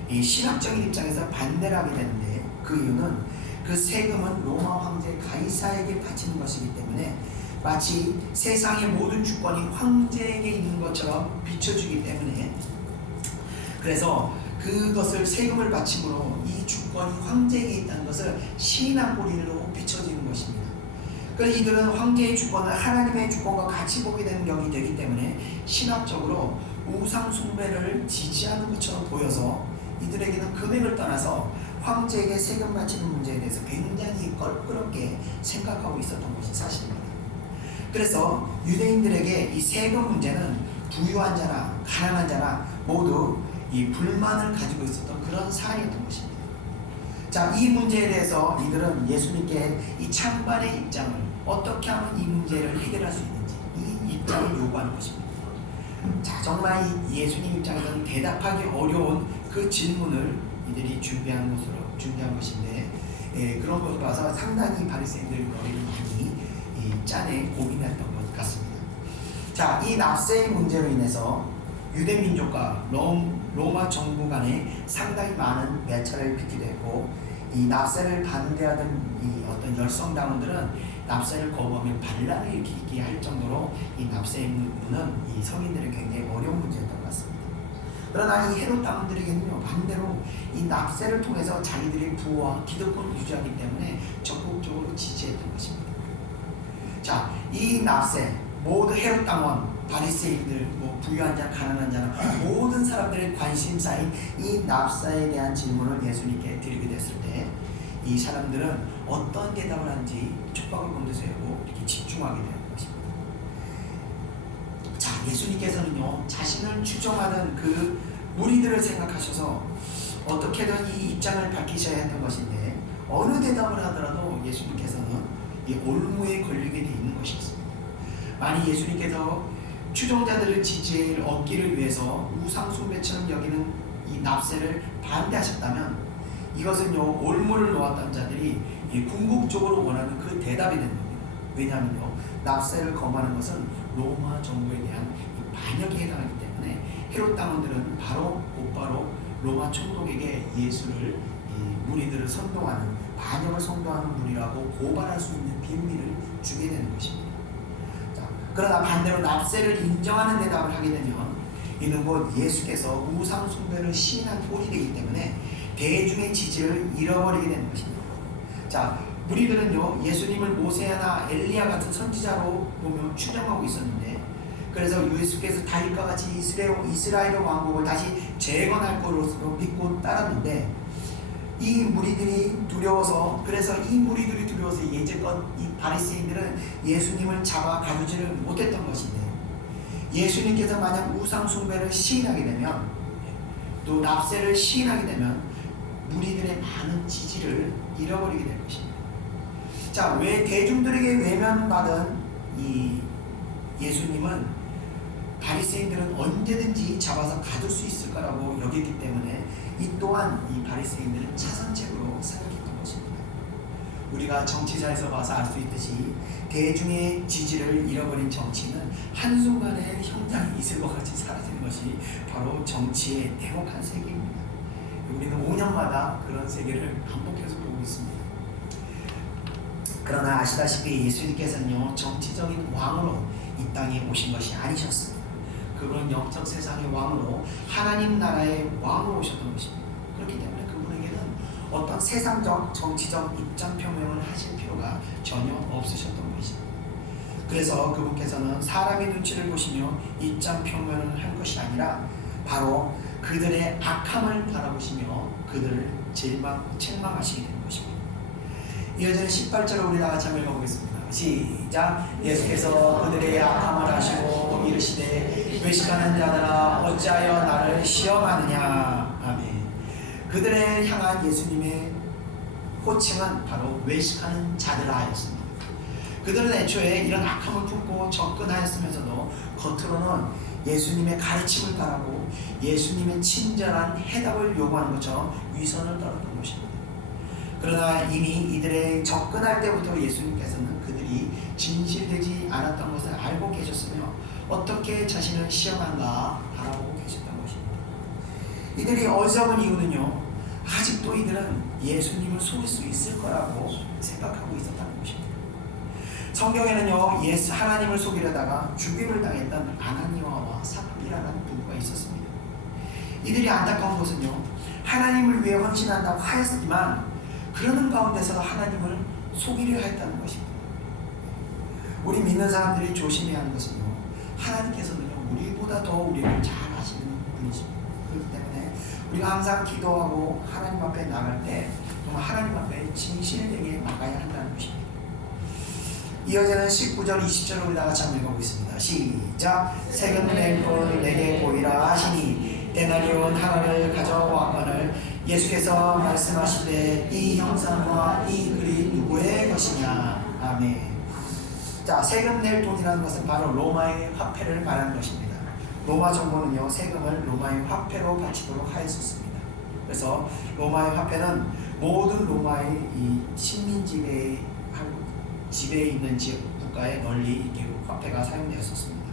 이 신학적인 입장에서 반대를 하게 되는데, 그 이유는 그 세금은 로마 황제 가이사에게 바치는 것이기 때문에 마치 세상의 모든 주권이 황제에게 있는 것처럼 비춰주기 때문에, 그래서 그것을 세금을 바침으로 이 주권이 황제에게 있다는 것을 시인한 고리로 비춰지는 것입니다. 그래서 이들은 황제의 주권을 하나님의 주권과 같이 보게 되는 격이 되기 때문에 신학적으로 우상 숭배를 지지하는 것처럼 보여서 이들에게는 금액을 떠나서 황제에게 세금 바치는 문제에 대해서 굉장히 껄끄럽게 생각하고 있었던 것이 사실입니다. 그래서 유대인들에게 이 세금 문제는 부유한 자나 가난한 자나 모두 이 불만을 가지고 있었던 그런 사안이었던 것입니다. 자, 이 문제에 대해서 이들은 예수님께 이 찬반의 입장을, 어떻게 하면 이 문제를 해결할 수 있는지 이 입장을 요구하는 것입니다. 자, 정말 이 예수님 입장에서는 대답하기 어려운 그 질문을 이들이 준비한 것인데, 그런 것을 봐서 상당히 바리새인들 머리를 많이 짠에 고민했던 것 같습니다. 자, 이 납세의 문제로 인해서 유대 민족과 로마 정부 간에 상당히 많은 매차를 빚게 됐고, 이 납세를 반대하던 이 어떤 열성당원들은 납세를 거부하면 반란을 일으키게 할 정도로 이 납세 의무는 이 서민들은 굉장히 어려운 문제였던 것 같습니다. 그러나 이 헤롯 당원들에게는요, 반대로 이 납세를 통해서 자기들의 부와 기득권을 유지하기 때문에 적극적으로 지지했던 것입니다. 자, 이 납세, 모두 헤롯 당원, 바리새인들, 뭐 부유한 자, 가난한 자, 모든 사람들의 관심사인 이 납세에 대한 질문을 예수님께 드리게 됐을 때 이 사람들은 어떤 대답을 하는지 촉박을 곤두세우고 이렇게 집중하게 되는 것입니다. 자, 예수님께서는요, 자신을 추종하는 그 무리들을 생각하셔서 어떻게든 이 입장을 밝히셔야 했던 것인데 어느 대답을 하더라도 예수님께서는 이 올무에 걸리게 돼 있는 것이었습니다. 만약 예수님께서 추종자들을 지지를 얻기를 위해서 우상숭배처럼 여기는 이 납세를 반대하셨다면 이것은요, 올무를 놓았던 자들이 궁극적으로 원하는 그 대답이 되는 겁니다. 왜냐하면요, 납세를 거부하는 것은 로마 정부에 대한 반역에 해당하기 때문에 헤롯 당원들은 곧바로 로마 총독에게 예수를 무리들을 선동하는, 반역을 선동하는 무리라고 고발할 수 있는 빌미를 주게 되는 것입니다. 자, 그러나 반대로 납세를 인정하는 대답을 하게 되면 이는 곧 예수께서 우상 숭배를 시인한 꼴이 되기 때문에 대중의 지지를 잃어버리게 되는 것입니다. 자, 무리들은요, 예수님을 모세나 엘리야 같은 선지자로 보며 추정하고 있었는데, 그래서 예수께서 다윗과 같이 이스라엘 왕국을 다시 재건할 것으로 믿고 따랐는데, 이 무리들이 두려워서 예제껏 이 바리새인들은 예수님을 잡아 가두지를 못했던 것인데, 예수님께서 만약 우상 숭배를 시인하게 되면, 또 납세를 시인하게 되면 무리들의 많은 지지를 잃어버리게 될 것입니다. 자, 왜 대중들에게 외면받은 이 예수님은 바리새인들은 언제든지 잡아서 가둘 수 있을 거라고 여겼기 때문에 이 또한 이 바리새인들은 차선책으로 생각했던 것입니다. 우리가 정치사에서 봐서 알 수 있듯이 대중의 지지를 잃어버린 정치는 한순간에 현장에 이슬과 같이 사라지는 것이 바로 정치의 냉혹한 세계입니다. 우리는 5년마다 그런 세계를 반복해서 보고 있습니다. 그러나 아시다시피 예수님께서는요, 정치적인 왕으로 이 땅에 오신 것이 아니셨습니다. 그분은 영적 세상의 왕으로, 하나님 나라의 왕으로 오셨던 것입니다. 그렇기 때문에 그분에게는 어떤 세상적 정치적 입장 표명을 하실 필요가 전혀 없으셨던 것입니다. 그래서 그분께서는 사람의 눈치를 보시며 입장 표명을 할 것이 아니라 바로 그들의 악함을 바라보시며 그들을 책망하시게 되는 것입니다. 이어지는 18절을 우리 다같이 한번 읽어보겠습니다. 시작. 예수께서 그들의 악함을 아시고 이르시되 외식하는 자들아 어찌하여 나를 시험하느냐. 아멘. 그들을 향한 예수님의 호칭은 바로 외식하는 자들아였습니다. 그들은 애초에 이런 악함을 품고 접근하였으면서도 겉으로는 예수님의 가르침을 바라고 예수님의 친절한 해답을 요구하는 것처럼 위선을 떨었던 것입니다. 그러나 이미 이들의 접근할 때부터 예수님께서는 그들이 진실되지 않았던 것을 알고 계셨으며 어떻게 자신을 시험한가 바라보고 계셨던 것입니다. 이들이 어리석은 이유는요, 아직도 이들은 예수님을 속일 수 있을 거라고 생각하고 있었다는 것입니다. 성경에는요, 하나님을 속이려다가 죽임을 당했던 아나니아와 삽비라라는 부부가 있었습니다. 이들이 안타까운 것은요, 하나님을 위해 헌신한다고 하였지만 그러는 가운데서 하나님을 속이려 했다는 것입니다. 우리 믿는 사람들이 조심해야 하는 것은요, 하나님께서는요, 우리보다 더 우리를 잘 아시는 분이십니다. 그렇기 때문에 우리가 항상 기도하고 하나님 앞에 나갈 때 정말 하나님 앞에 진실되게 나가야 한다는 것입니다. 이어지는 19절 20절을 우리 다같이 한번 읽어보겠습니다. 시작. 세금 낼 돈 내게 보이라 하시니 때날이 온 하나를 가져왔거늘 예수께서 말씀하시되 이 형상과 이 글이 누구의 것이냐. 아멘. 자, 세금 낼 돈이라는 것은 바로 로마의 화폐를 말하는 것입니다. 로마 정부는요, 세금을 로마의 화폐로 바치도록 하였었습니다. 그래서 로마의 화폐는 모든 로마의 이 식민 지배에 있는 지역 국가에 널리 화폐가 사용되었었습니다.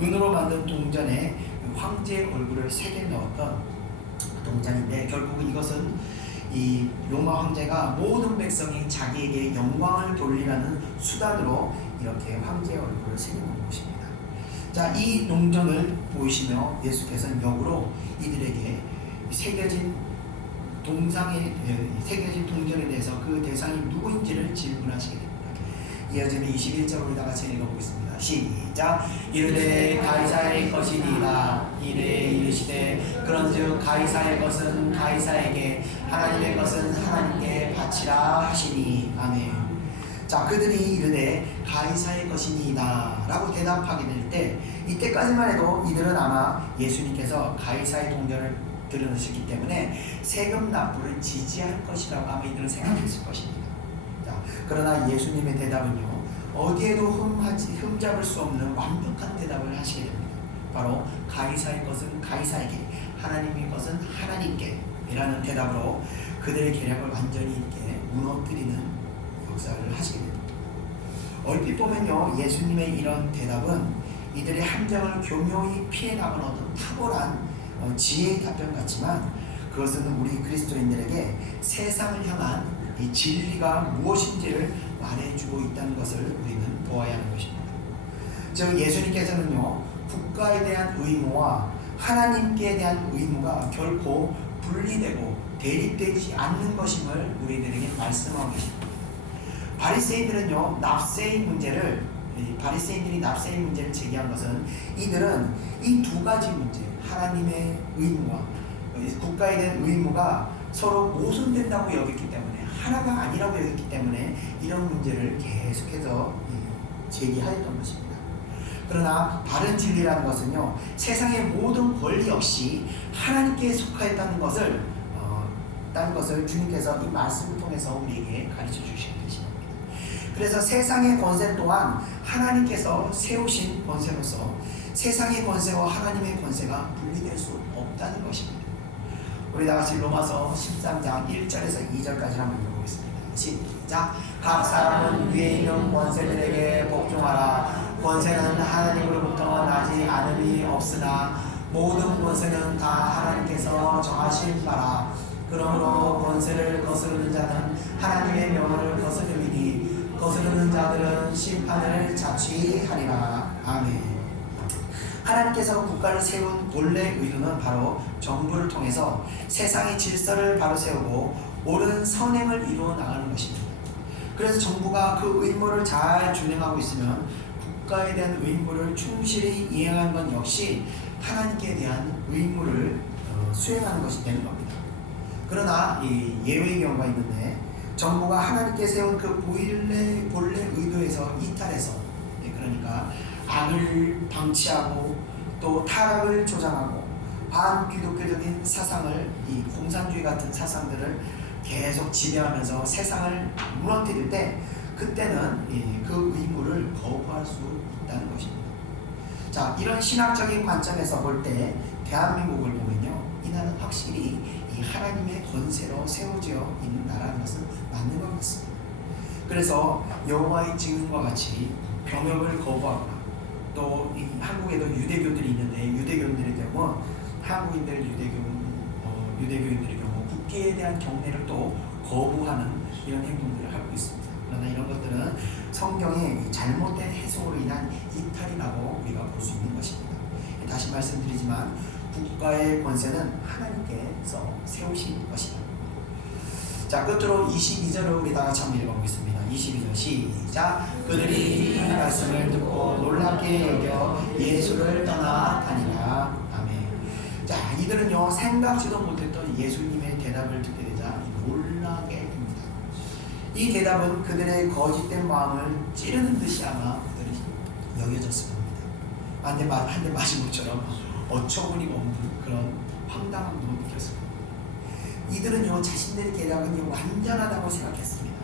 은으로 만든 동전에 황제의 얼굴을 새겨 넣었던 동전인데, 결국 이것은 이 로마 황제가 모든 백성이 자기에게 영광을 돌리라는 수단으로 이렇게 황제의 얼굴을 새겨놓은 것입니다. 자, 이 농전을 보시며 예수께서는 역으로 이들에게 새겨진 동전에 대해서 그 대상이 누구인지를 질문하시게 됩니다. 이어지는 21절로 우리 다 같이 읽어보겠습니다. 시작. 이르되 가이사의 것이니라. 이르되 이르시되 그런즉 가이사의 것은 가이사에게, 하나님의 것은 하나님께 바치라 하시니. 아멘. 자, 그들이 이르되 가이사의 것이니이다 라고 대답하게 될 때, 이때까지만 해도 이들은 아마 예수님께서 가이사의 동전을 들여놓으셨기 때문에 세금 납부를 지지할 것이라고 아마 이들은 생각했을 것입니다. 자, 그러나 예수님의 대답은요, 어디에도 흠잡을 수 없는 완벽한 대답을 하시게 됩니다. 바로 가이사의 것은 가이사에게, 하나님의 것은 하나님께 이라는 대답으로 그들의 계략을 완전히 이렇게 무너뜨리는 역사를 하시게 됩니다. 얼핏 보면요, 예수님의 이런 대답은 이들의 함정을 교묘히 피해 나가는 어떤 탁월한 지혜의 답변 같지만, 그것은 우리 그리스도인들에게 세상을 향한 이 진리가 무엇인지를 말해주고 있다는 것을 우리는 보아야 하는 것입니다. 즉, 예수님께서는요, 국가에 대한 의무와 하나님께 대한 의무가 결코 분리되고 대립되지 않는 것임을 우리들에게 말씀하고 계십니다. 바리새인들은요, 바리새인들이 납세의 문제를 제기한 것은, 이들은 이 두 가지 문제, 하나님의 의무와 국가에 대한 의무가 서로 모순된다고 여겼기 때문에, 하나가 아니라고 여겼기 때문에 이런 문제를 계속해서 제기하였던 것입니다. 그러나 바른 진리라는 것은요, 세상의 모든 권리 역시 하나님께 속하였다는 것을 주님께서 이 말씀을 통해서 우리에게 가르쳐 주시는 것입니다. 그래서 세상의 권세 또한 하나님께서 세우신 권세로서 세상의 권세와 하나님의 권세가 분리될 수 없다는 것입니다. 우리 다 같이 로마서 13장 1절에서 2절까지 한번 읽어보겠습니다. 시작. 각 사람은 위에 있는 권세들에게 복종하라. 권세는 하나님으로부터 나지 않음이 없으나 모든 권세는 다 하나님께서 정하신 바라. 그러므로 권세를 거스르는 자는 하나님의 명령을 거스르리니 거스르는 자들은 심판을 자취하리라. 아멘. 하나님께서 국가를 세운 본래 의도는 바로 정부를 통해서 세상의 질서를 바로 세우고 옳은 선행을 이루어 나가는 것입니다. 그래서 정부가 그 의무를 잘 준행하고 있으면 국가에 대한 의무를 충실히 이행하는 것 역시 하나님께 대한 의무를 수행하는 것이 되는 겁니다. 그러나 이 예외의 경우가 있는데, 정부가 하나님께 세운 그 본래 의도에서 이탈해서, 그러니까 악을 방치하고 또 타락을 조장하고 반기독교적인 사상을, 이 공산주의 같은 사상들을 계속 지배하면서 세상을 무너뜨릴 때, 그때는 그 의무를 거부할 수 있다는 것입니다. 자, 이런 신학적인 관점에서 볼 때 대한민국을 보면요, 이 나라는 확실히 이 하나님의 권세로 세워져 있는 나라는 것은 맞는 것 같습니다. 그래서 여호와의 증인과 같이 병역을 거부하거나, 또 이 한국에도 유대교들이 있는데, 유대교인들의 경우 한국인들 유대교인들의 경우 국기에 대한 경례를 또 거부하는 이런 행동들을 하고 있습니다. 그러나 이런 것들은 성경의 잘못된 해석으로 인한 이탈이라고 우리가 볼 수 있는 것입니다. 다시 말씀드리지만 국가의 권세는 하나님께서 세우신 것이다. 자, 끝으로 22절을 우리 다 같이 한번 읽어보겠습니다. 22절 시작. 그들이 이 말씀을 듣고 놀랍게 여겨 예수를 떠나 다니라. 아멘. 자, 이들은요, 생각지도 못했던 예수님의 대답을 듣게 되자 놀라게 됩니다. 이 대답은 그들의 거짓된 마음을 찌르는 듯이 아마 그들이 여겨졌을 겁니다. 한 대 맞은 것처럼 어처구니가 없는 그런 황당함도 느꼈을 겁니다. 이들은요, 자신들의 대답은 완전하다고 생각했습니다.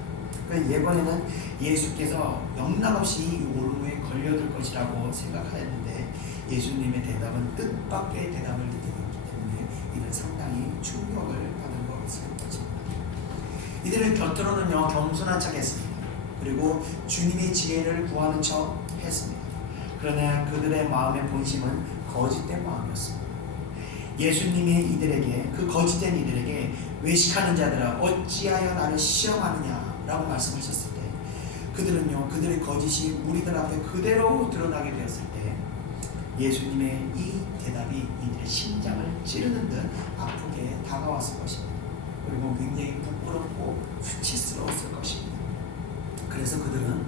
그래서 이번에는 예수께서 영락없이 올무에 걸려들 것이라고 생각하였는데, 예수님의 대답은 뜻밖의 대답을 듣게 되었기 때문에 이들은 상당히 충격을 받은 것을 것입니다. 이들은 겉으로는요, 겸손한 척 했습니다. 그리고 주님의 지혜를 구하는 척 했습니다. 그러나 그들의 마음의 본심은 거짓된 마음이었습니다. 예수님이 이들에게, 그 거짓된 이들에게 외식하는 자들아 어찌하여 나를 시험하느냐 라고 말씀하셨을 때, 그들은요, 그들의 거짓이 무리들 앞에 그대로 드러나게 되었을 때 예수님의 이 대답이 이들의 심장을 찌르는 듯 아프게 다가왔을 것입니다. 그리고 굉장히 부끄럽고 수치스러웠을 것입니다. 그래서 그들은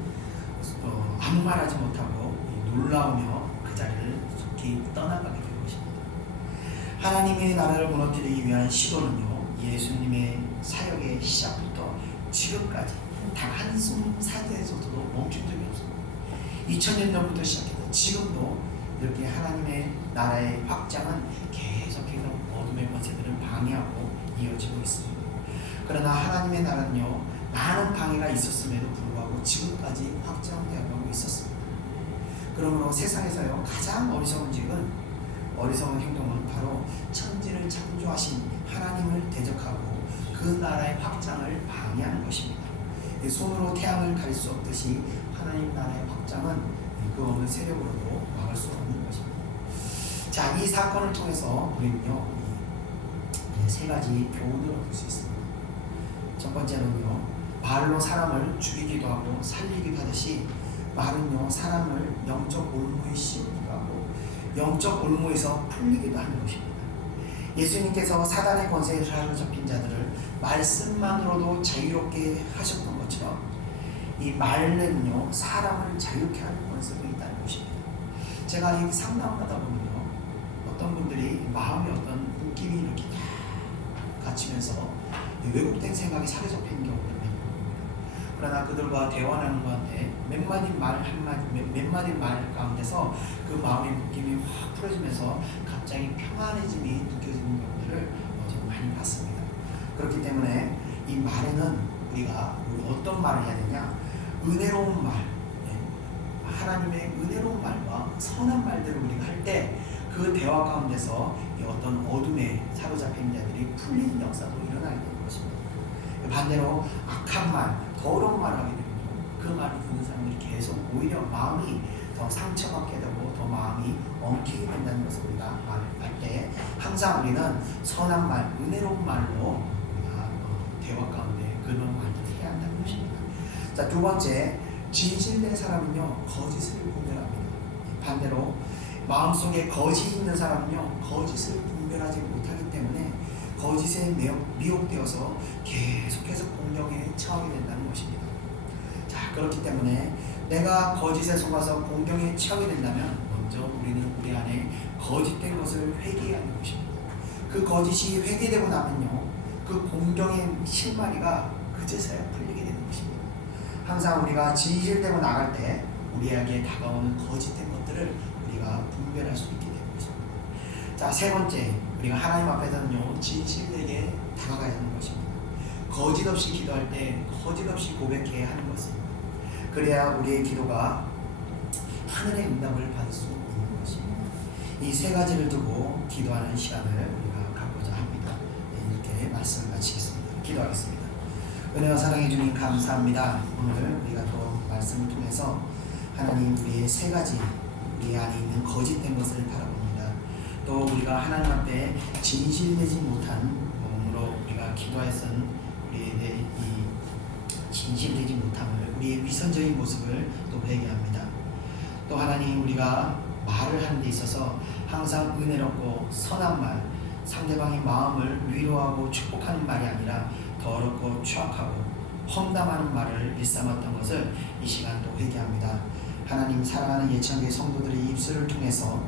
아무 말하지 못하고 놀라우며 그 자리를 속히 떠나가게 된 것입니다. 하나님의 나라를 무너뜨리기 위한 시도는요, 예수님의 사역의 시작부터 지금까지 단 한순간에서도 멈춘 적이 없습니다. 2000년 전부터 시작해서 지금도 이렇게 하나님의 나라의 확장은 계속해서 어둠의 권세들을 방해하고 이어지고 있습니다. 그러나 하나님의 나라는요, 많은 방해가 있었음에도 불구하고 지금까지 확장되어 가고 있었습니다. 그러므로 세상에서요, 가장 어리석은 행동은 바로 천지를 창조하신 하나님을 대적하고 그 나라의 확장을 방해하는 것입니다. 손으로 태양을 가릴 수 없듯이 하나님 나라의 확장은 그 어느 세력으로도 막을 수 없는 것입니다. 자, 이 사건을 통해서 우리는요, 세 가지 교훈을 얻을 수 있습니다. 첫 번째는요, 말로 사람을 죽이기도 하고 살리기도 하듯이 말은요, 사람을 영적 올무에 씌우기도 하고 영적 올무에서 풀리기도 하는 것입니다. 예수님께서 사단의 권세에 사로잡힌 자들을 말씀만으로도 자유롭게 하셨던 것처럼 이 말은요, 사람을 자유케 하는 권세가 있다는 것입니다. 제가 이 상담하다 보면요, 어떤 분들이 마음에 어떤 느낌이 이렇게 갇히면서 왜곡된 생각이 사로잡힌 경우를 많이 봅니다. 그러나 그들과 대화하는 가운데 몇 마디 말 가운데서 그 마음의 느낌이 확 풀어지면서 갑자기 평안해짐이 느껴지는 경우들을 좀 많이 봤습니다. 그렇기 때문에 이 말에는 우리가 어떤 말을 해야 되냐, 은혜로운 말, 하나님의 은혜로운 말과 선한 말들을 우리가 할 때 그 대화 가운데서 어떤 어둠에 사로잡힌 자들이 풀리는 역사도 일어나게 되는 것입니다. 반대로 악한 말, 더러운 말을 하게 되면 그 말을 듣는 사람들이 계속 오히려 마음이 더 상처받게 되고 더 마음이 엉키게 된다는 것을 우리가 말할 때 항상 우리는 선한 말, 은혜로운 말로 우리가 대화 가운데 그런 말들을 해야 한다는 것입니다. 자, 두 번째, 진실된 사람은요, 거짓을 분별합니다. 반대로 마음속에 거짓이 있는 사람은요, 거짓을 분별하지 못하기 때문에 거짓에 미혹되어서 계속해서 공경에 처하게 된다는 것입니다. 자, 그렇기 때문에 내가 거짓에 속아서 공경에 처하게 된다면 먼저 우리는 우리 안에 거짓된 것을 회개해야 하는 것입니다. 그 거짓이 회개되고 나면요, 그 공경의 실마리가 그제서야 풀리게 되는 것입니다. 항상 우리가 진실되고 나갈 때 우리에게 다가오는 거짓된 것들을 우리가 분별할 수 있게 되는 것입니다. 자, 세 번째, 우리가 하나님 앞에서는요, 진실되게 다가가야 하는 것입니다. 거짓 없이 기도할 때 거짓 없이 고백해야 하는 것입니다. 그래야 우리의 기도가 하늘의 응답을 받을 수 있는 것입니다. 이 세 가지를 두고 기도하는 시간을 우리가 갖고자 합니다. 이렇게 말씀을 마치겠습니다. 기도하겠습니다. 은혜와 사랑해 주님 감사합니다. 오늘 우리가 또 말씀을 통해서 하나님, 우리의 세 가지, 우리 안에 있는 거짓된 것을 바라봅니다. 또 우리가 하나님 앞에 진실되지 못한 몸으로 우리가 기도했던 우리의 이 진실되지 못함을, 우리의 위선적인 모습을 또 회개합니다. 또 하나님, 우리가 말을 하는 데 있어서 항상 은혜롭고 선한 말, 상대방의 마음을 위로하고 축복하는 말이 아니라 더럽고 추악하고 험담하는 말을 일삼았던 것을 이 시간 또 회개합니다. 하나님, 사랑하는 예천교회 성도들의 입술을 통해서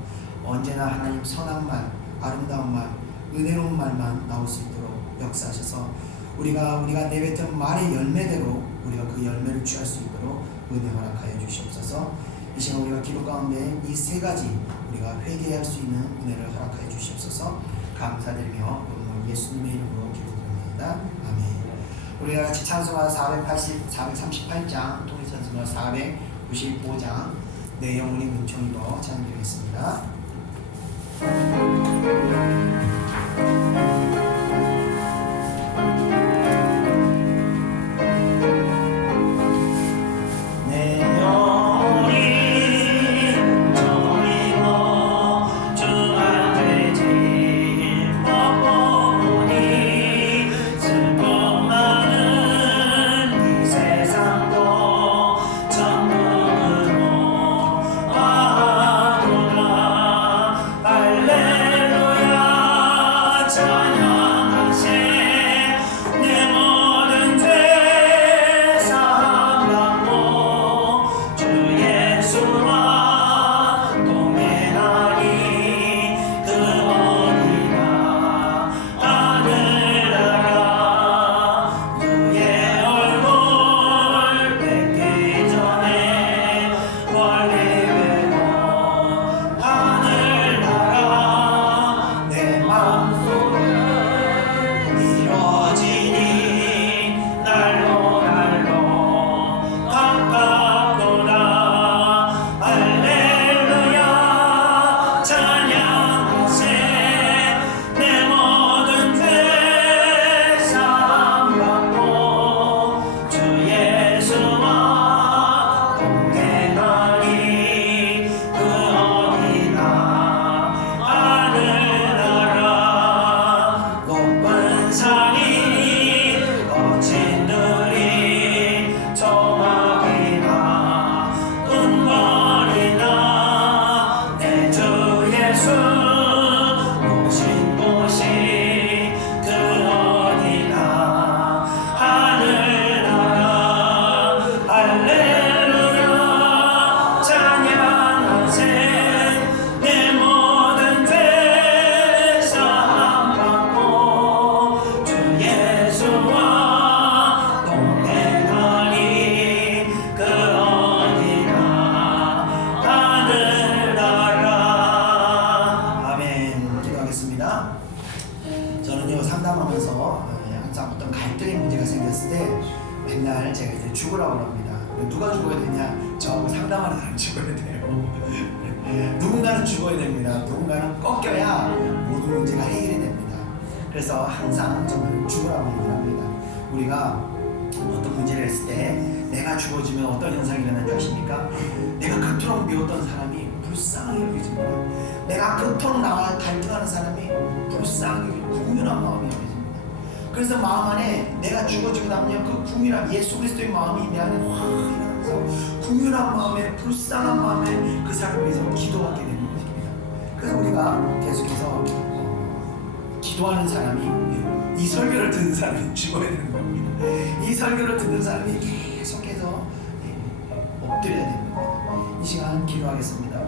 언제나 하나님 선한 말, 아름다운 말, 은혜로운 말만 나올 수 있도록 역사하셔서 우리가 내뱉은 말의 열매대로 우리가 그 열매를 취할 수 있도록 은혜 허락하여 주시옵소서. 이 시간 우리가 기도 가운데 이 세 가지 우리가 회개할 수 있는 은혜를 허락하여 주시옵소서. 감사드리며 예수님의 이름으로 기도드립니다. 아멘. 우리가 같이 찬송가 438장, 통일찬송가 495장, 내 영혼이 은총이로 찬양드리겠습니다. 내 영혼이 주 앞에 상담하면서 항상 어떤 갈등의 문제가 생겼을 때 맨날 제가 이제 죽으라고 합니다. 누가 죽어야 되냐? 저하고 상담하는 사람이 죽어야 돼요. 누군가는 죽어야 됩니다. 누군가는 꺾여야 모든 문제가 해결이 됩니다. 그래서 항상 저는 죽으라고 얘기를 합니다. 우리가 어떤 문제를 했을 때 내가 죽어지면 어떤 현상이 일어나는지 아십니까? 내가 그토록 미웠던 사람이 불쌍하게 여겨집니다. 내가 그토록 나와 갈등하는 사람이 불쌍하게 궁휼한 마음이 여겨집니다. 그래서 마음 안에 내가 죽어지고 나면 그 궁휼한 예수 그리스도의 마음이 내 안에 확 일어나면서 궁휼한 마음에 불쌍한 마음에 그 사람을 위해서 기도하게 되는 것입니다. 그래서 우리가 계속해서 기도하는 사람이 이 설교를 듣는 사람이 죽어야 되는 겁니다. 이 설교를 듣는 사람이 계속해서 엎드려야 됩니다. 이 시간 기도하겠습니다.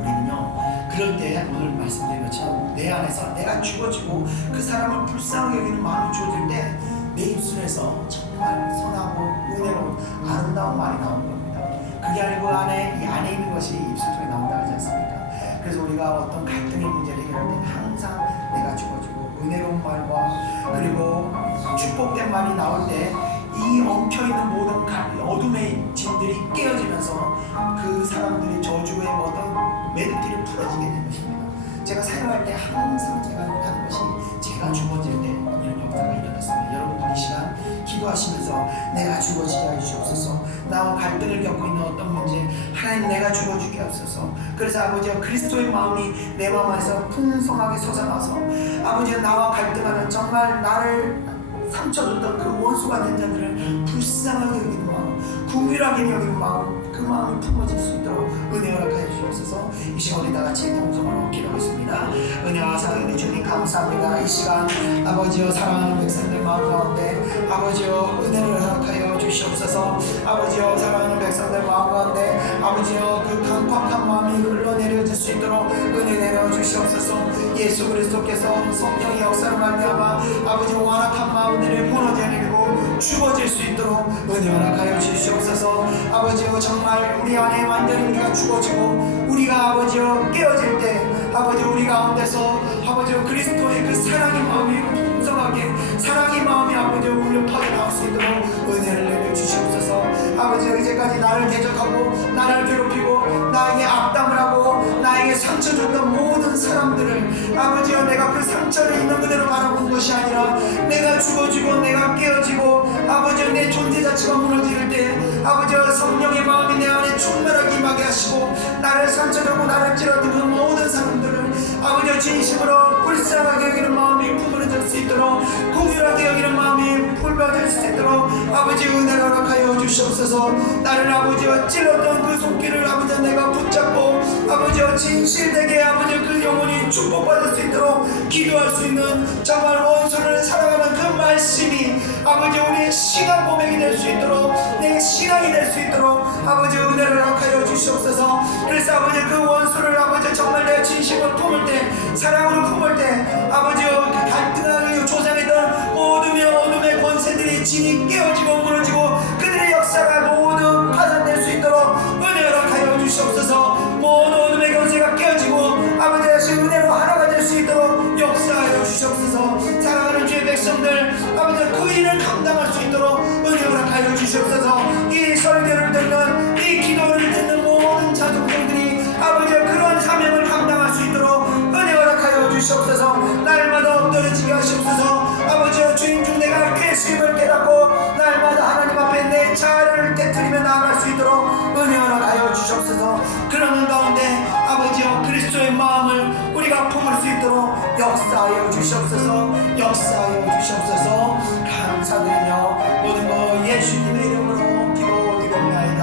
우리는요 그럴 때 오늘 말씀드린 것처럼 내 안에서 내가 죽어지고 그 사람을 불쌍하게 여기는 마음이 주어질 때 내 입술에서 정말 선하고 은혜로운 아름다운 말이 나오는 겁니다. 그게 아니고 이 안에 있는 것이 입술 통해 나온다 하지 않습니까? 그래서 우리가 어떤 갈등의 문제를 해결할 때는 항상 내가 죽어지고 은혜로운 말과 그리고 축복된 말이 나올 때 이 엉켜있는 모든 어둠의 짐들이 깨어지면서 그 사람들의 저주의 어떤 매듭들이 풀어지게 되는 것입니다. 제가 사용할 때 항상 제가 하는 것이 제가 죽어질 때 이런 역사가 일어났습니다. 여러분들 이 시간 기도하시면서 내가 죽어지게 하여 주옵소서. 나와 갈등을 겪고 있는 어떤 문제 하나님 내가 죽어주게 하옵소서. 그래서 아버지여 그리스도의 마음이 내 마음 안에서 풍성하게 솟아나서 아버지여 나와 갈등하는 정말 나를 상처줬던 그 원수가 된 자들을 불쌍하게 여기는 마음, 궁휼하게 여기는 마음, 그 마음이 품어질 수 있도록 은혜 허락하여 주옵소서. 이 시간 우리 다 같이 동성으로 기도하겠습니다. 은혜와 사랑의 주님 감사합니다. 이 시간 아버지여 사랑하는 백성들 마음 가운데 아버지여 은혜를 허락하여 주시옵소서. 아버지여 사랑하는 백성들 마음 가운데 아버지여 그 강팍한 마음이 흘러내려질 수 있도록 은혜 내려 주시옵소서. 예수 그리스도께서 성령의 역사로 말미암아 아버지여 완악한 마음들을 무너져 내리고 죽어질 수 있도록 은혜 허락하여 주시옵소서. 아버지여 정말 우리 안에 완전히 우리가 죽어지고 우리가 아버지여 깨어질 때 아버지 우리 가운데서 아버지여 그리스도의 그 사랑의 마음이 풍성하게 사랑의 마음이 아버지여 울려 퍼져나올 수 있도록 은혜를 내려주시옵소서. 아버지여 이제까지 나를 대적하고 나를 괴롭히고 나에게 악담을 하고 나에게 상처 줬던 모든 사람들을 아버지여 내가 그 상처를 있는 그대로 바라본 것이 아니라 내가 죽어지고 내가 깨어지고 아버지여 내 존재 자체가 무너질 때 아버지여 성령의 마음이 내 안에 충만하게 임하게 하시고 나를 상처주고 나를 찔렀던 그 모든 사람들을 아버지여 진심으로 불쌍하게 여기는 마음이 품어질 수 있도록 긍휼하게 여기는 마음이 품어질 수 있도록 아버지 은혜를 허락하여 주시옵소서. 나를 아버지여 찔렀던 그 손길을 아버지 내가 붙잡고 아버지여 진실되게 아버지 그 영혼이 축복받을 수 있도록 기도할 수 있는 정말 원수를 사랑하는 그 말씀이 아버지 우리의 신앙 고백이 될 수 있도록 내 신앙이 될 수 있도록 아버지 은혜를 허락하여 주시옵소서. 그래서 아버지 그 원수를 아버지 정말 내 진심으로 품을 때 사랑으로 품을 때 아버지여 갈등하고 조장했던 어둠의 권세들이 진이 깨어지고 무너지고 그들의 역사가 모두 파산될 수 있도록 은혜 허락하여 주시옵소서. 모든 어둠의 권세가 깨어지고 아버지 다시 은혜로 하나가 될 수 있도록 역사하여 주시옵소서. 사랑하는 주의 백성들 아버지 그 일을 감당할 수 있도록 은혜 허락하여 주시옵소서. 이 설교를 듣는 이 기도를 듣는 모든 자족들이 아버지 그런 사명을 감당할 수 있도록 은혜 허락하여 주시옵소서. 날마다 엎드려지게 하시옵소서. 아버지여 주인 중 내가 깨심을 깨닫고 날마다 하나님 앞에 내 자아를 깨트리며 나아갈 수 있도록 은혜 허락하여 주시옵소서. 그러는 가운데 아버지여 그리스도의 마음을 우리가 품을 수 있도록 역사하여 주시옵소서. 역사하여 주시옵소서. 감사드리며 모든 것 예수님의 이름으로 기도드립니다.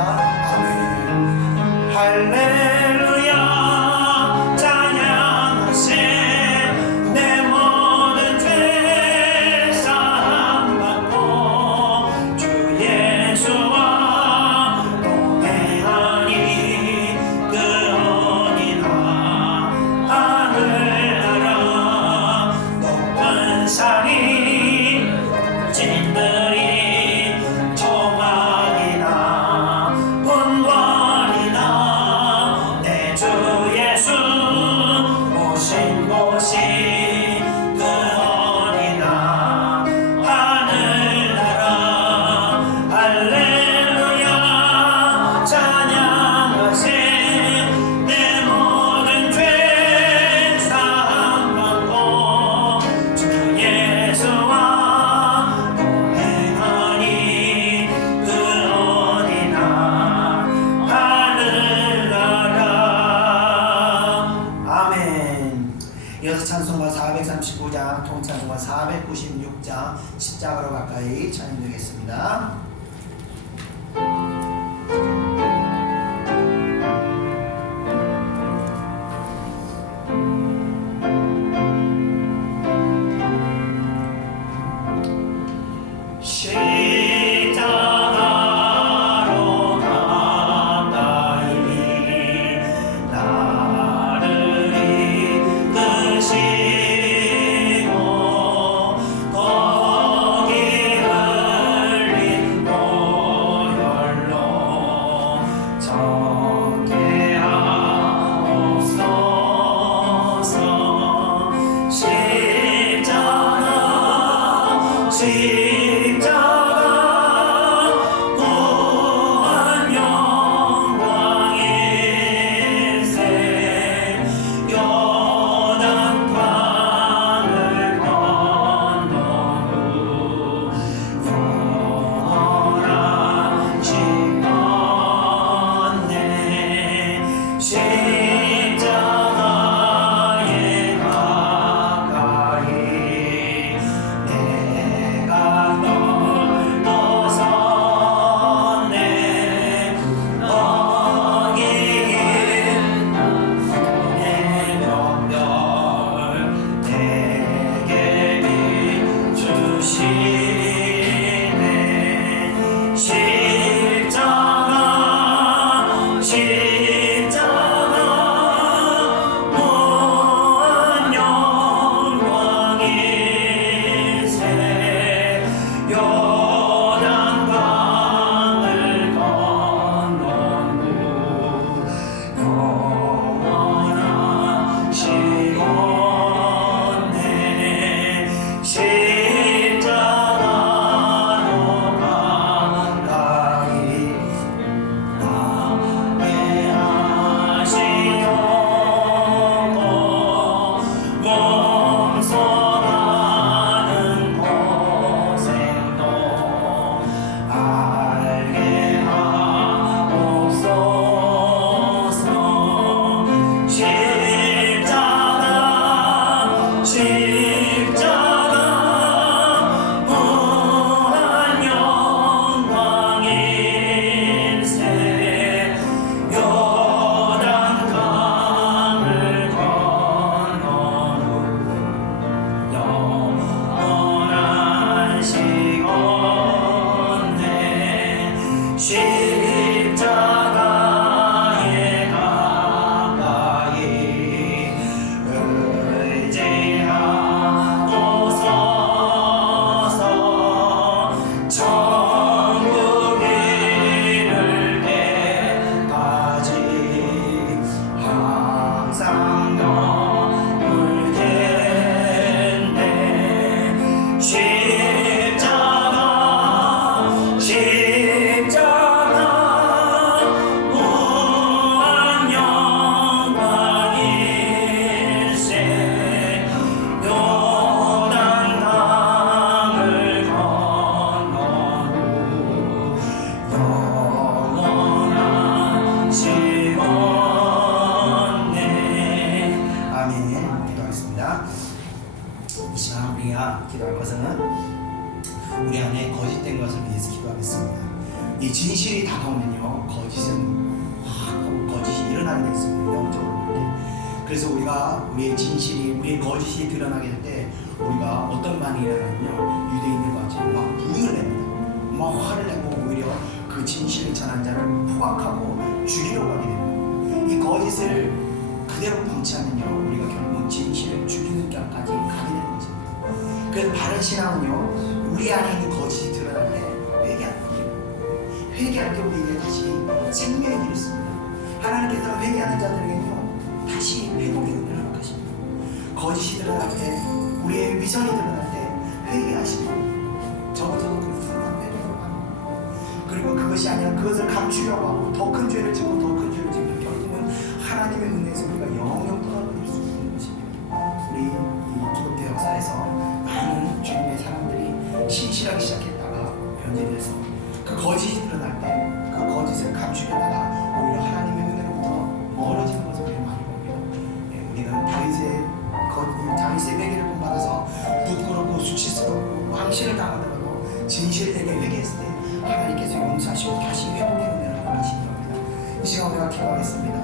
아멘. 할렐루야 찬양하세 내 모든 죄 사함받고 주 예수와 동행하니 그 언이나 하늘나라 높은 산이 진들이 조망이나 본관이나 이어서 찬송가 439장, 통찬송가 496장 십자가로 가까이 찬양드리겠습니다. 십자가로 가까이 나를 이끄시고 거기 흘린 보혈로 정케하옵소서. 십자가 구원 영광일세. 요단강을 건넌 후 영원한 시건네. 십자가에 가까이 내가 널 뒀었네. 거기에 내 명절 내게 비추시네. 십자가 무한 영광일세. 요단강을 건넌 후 영원한 시온네. 십자가로 가까이 가게 하시옵고 몸서가는 고생도 알게 하옵소서. 십자가 무한 영광일세. 요단강을 건넌 후 영원한 시온네. 십자가에 가까이 의지하고서서 천국 이를 때까지 항상 머물겠네. 십자가 무한 영광일세. 요단강을 건넌 후 영원한 시온네. 아멘. 기도하겠습니다. 이 시간 우리가 기도할 것은 우리 안에 거짓된 것을 위해서 기도하겠습니다. 이 진실이 다가오면요, 거짓이 일어나게 되어 있습니다. 영적으로 그렇게. 그래서 우리의 진실이, 우리의 거짓이 드러나게 될 때 우리가 어떤 반응이 일어나냐면요, 유대인들과 같이 막 분을 냅니다. 막 화를 내고 오히려 그 진실을 전한 자를 포악하고 죽이려고 하게 됩니다. 이 거짓을 그대로 방치하면요, 우리가 결국 진실을 죽이는 격까지 가게 되는 것입니다. 그래서 바른 신앙은요, 우리 안에 있는 거짓이 드러날 때 회개하는 겁니다. 회개할 때 우리에게 다시 생명의 길을 씁니다. 하나님께서 회개하는 자들에게는요, 다시 회복의 은혜를 허락하십니다. 거짓이 드러날 때, 우리의 위선이 드러날 때 회개하십니다. 저부터도 항상 회개하려고 합니다. 그리고 그것이 아니라 그것을 감추려고 하고 더 큰 죄를 짓고 더 큰 죄를 짓고 결국은 하나님의 은혜에서 우리가 영영 떠나버릴 수 있는 것입니다. 우리 이 기독교 역사에서 많은 주님의 사람들이 신실하기 시작했다가 변질돼서 그 거짓이 드러날 때 그 거짓을 감추려다가 오히려 하나님의 은혜로부터 멀어지는 것을 우리가 많이 봅니다. 우리는 다윗의 고침을 당하더라도 진실되게 회개했을 때 하나님께서 용서하시고 다시 회복의 은혜를 허락하시는 겁니다. 이 시간 우리가 기도하겠습니다.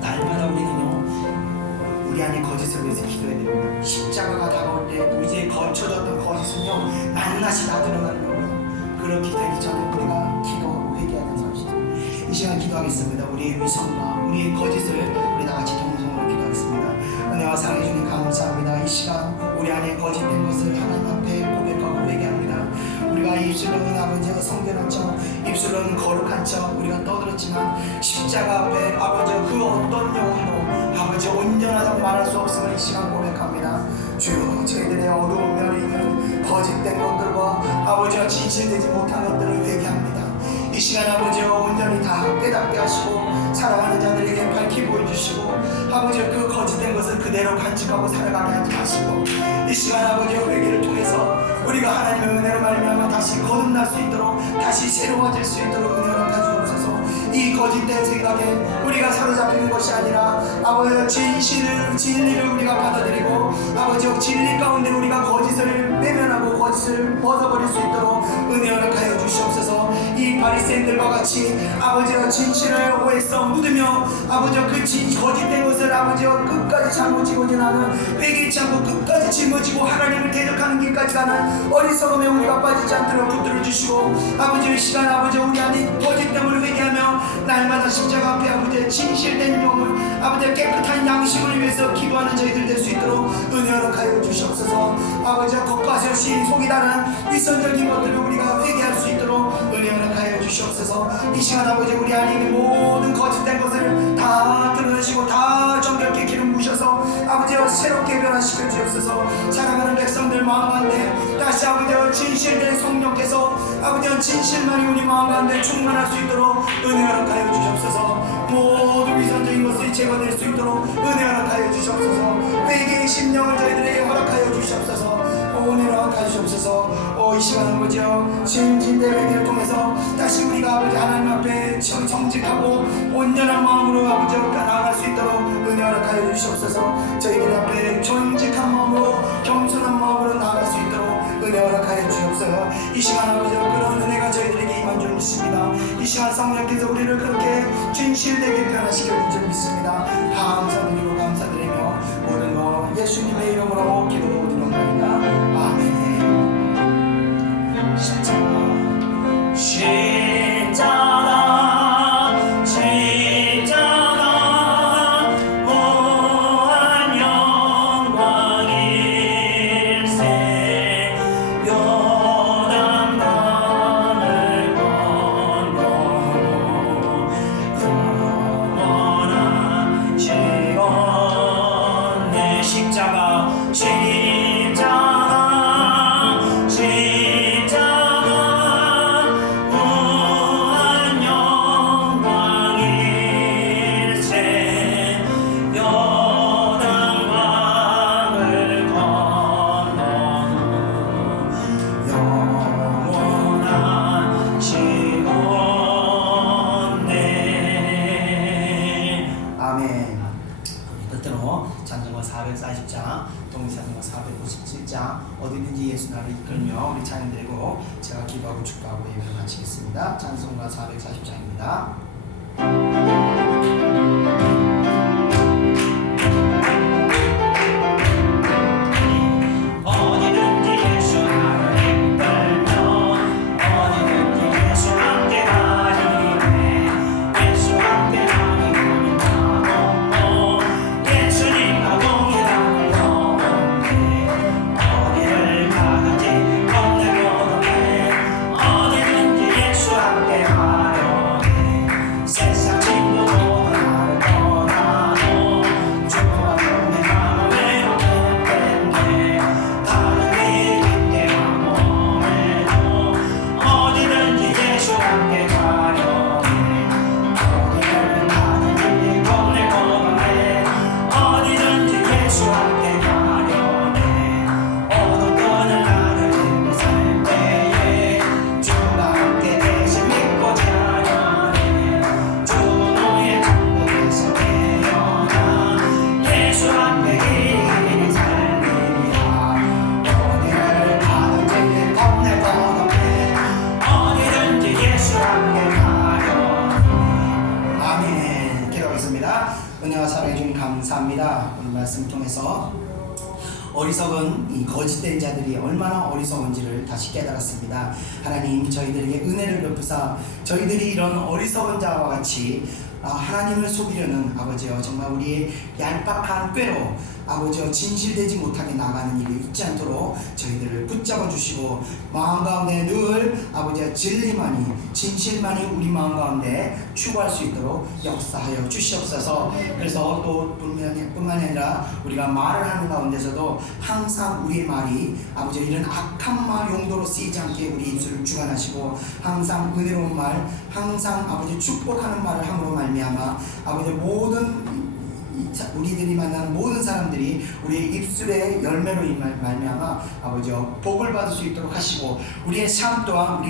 날마다 우리는요 우리 안에 거짓을 위해서 기도해야 됩니다. 십자가가 다가올 때 이제 거쳐졌던 거짓은요 낱낱이 다 드러나는 거고요. 그렇게 되기 전에 우리가 기도하고 회개해야 되는 것입니다. 이 시간 기도하겠습니다. 우리의 위선과 우리의 거짓을 우리 다 같이 동성으로 기도하겠습니다. 은혜와 사랑해 주님 감사합니다. 이 시간 우리 안에 거짓된 것을 하나님 앞에 고백하고 회개합니다. 우리가 입술로는 아버지와 성결한 척, 입술로는 거룩한 척 우리가 떠들었지만 십자가 앞에 아버지 그 어떤 영혼도 아버지 온전하다고 말할 수 없음을 이 시간 고백합니다. 주여 저희들의 어두운 면에 있는 거짓된 것들과 아버지와 진실되지 못한 것들을 회개합니다. 이 시간 아버지와 온전히 다 깨닫게 하시고 사랑하는 자들에게 밝히 보여주시고 아버지 그 거짓된 것을 그대로 간직하고 살아가게 하지 마시고 이 시간 아버지와 회개를 통해서 우리가 하나님의 은혜로 말미암아 다시 거듭날 수 있도록 다시 새로워질 수 있도록 은혜를 가져주옵소서. 이 거짓된 생각에 우리가 사로잡히는 것이 아니라 아버지의 진리를 우리가 받아들이고 아버지의 진리 가운데 우리가 거짓을 외면하고 거짓을 벗어버릴 수 있도록 은혜 허락하여 주시옵소서. 이 바리새인들과 같이 아버지의 진실을 오해성 묻으며 아버지의 그 거짓된 것을 아버지와 끝까지 짊어지고자 하는 회개치 않고 끝까지 짊어지고 하나님을 대적하는 길까지 가는 어리석음에 우리가 빠지지 않도록 붙들어 주시고 아버지의 시간 아버지 우리 안에 거짓됨을 회개하며 날마다 십자가 앞에 아버지의 진실된 영을 아버지의 깨끗한 양심을 위해서 기도하는 저희들 될 수 있도록 은혜 허락하여 주시옵소서. 아버지의 겉과 겉이 속이 다른 위선적인 것들을 우리가 회개할 수 있도록 은혜 허락하여 주시옵소서. 이 시간 아버지 우리 안에 있는 모든 거짓된 것을 다 드러내시고 다 정결케 기름 부으셔서 아버지와 새롭게 변화시켜 주옵소서. 사랑하는 백성들 마음 가운데 다시 아버지와 진실된 성령께서 아버지와 진실만이 우리 마음 가운데 충만할 수 있도록 은혜 허락하여 주옵소서. 모든 위선적인 것이 제거될 수 있도록 은혜 허락하여 주옵소서. 회개의 심령을 저희들에게 허락하여 주옵소서. 은혜 허락하여 주옵소서. 이 시간 아버지여 진진대 회개를 통해서 다시 우리가 아버지 하나님 앞에 정직하고 온전한 마음으로 아버지와 나아갈 수 있도록 은혜 허락하여 주시옵소서. 저희들 앞에 정직한 마음으로 겸손한 마음으로 나아갈 수 있도록 은혜 허락하여 주옵소서. 이 시간 아버지여 그런 은혜가 저희들에게 임한 줄 믿습니다. 이 시간 성령께서 우리를 그렇게 진실되게 변화시켜 줄 줄 믿습니다. 감사드리고 감사드리며 모든 거 예수님의 이름으로 기도드립니다. 아멘. 십자가 십자가 무한 영광일세 요단강을 건너고 영원한 시온 내 십자가 찬송가 440장, 동의찬송가 457장 어디든지 예수 나를 이끌며 우리 찬양 드리고 제가 기도하고 축도하고 예배를 마치겠습니다. 찬송가 440장입니다. 어리석은 이 거짓된 자들이 얼마나 어리석은지를 다시 깨달았습니다. 하나님, 저희들에게 은혜를 베푸사 저희들이 이런 어리석은 자와 같이 하나님을 속이려는 아버지여 정말 우리의 얄팍한 꾀로 아버지여 진실되지 못하게 나가는 일이 있지 않도록 저희들을 붙잡아 주시고 마음 가운데 늘 아버지여 진리만이 진실만이 우리 마음 가운데 추구할 수 있도록 역사하여 주시옵소서. 그래서 또 뿐만이 아니라 우리가 말을 하는 가운데서도 항상 우리의 말이 아버지여 이런 악한 말 용도로 쓰이지 않게 우리 입술을 주관하시고 항상 은혜로운 말, 항상 아버지 축복하는 말을 함으로 말미암아 아버지 모든 우리들이 만나는 모든 사람들이 우리의 입술의 열매로 말미암아 아버지여 복을 받을 수 있도록 하시고 우리의 삶 또한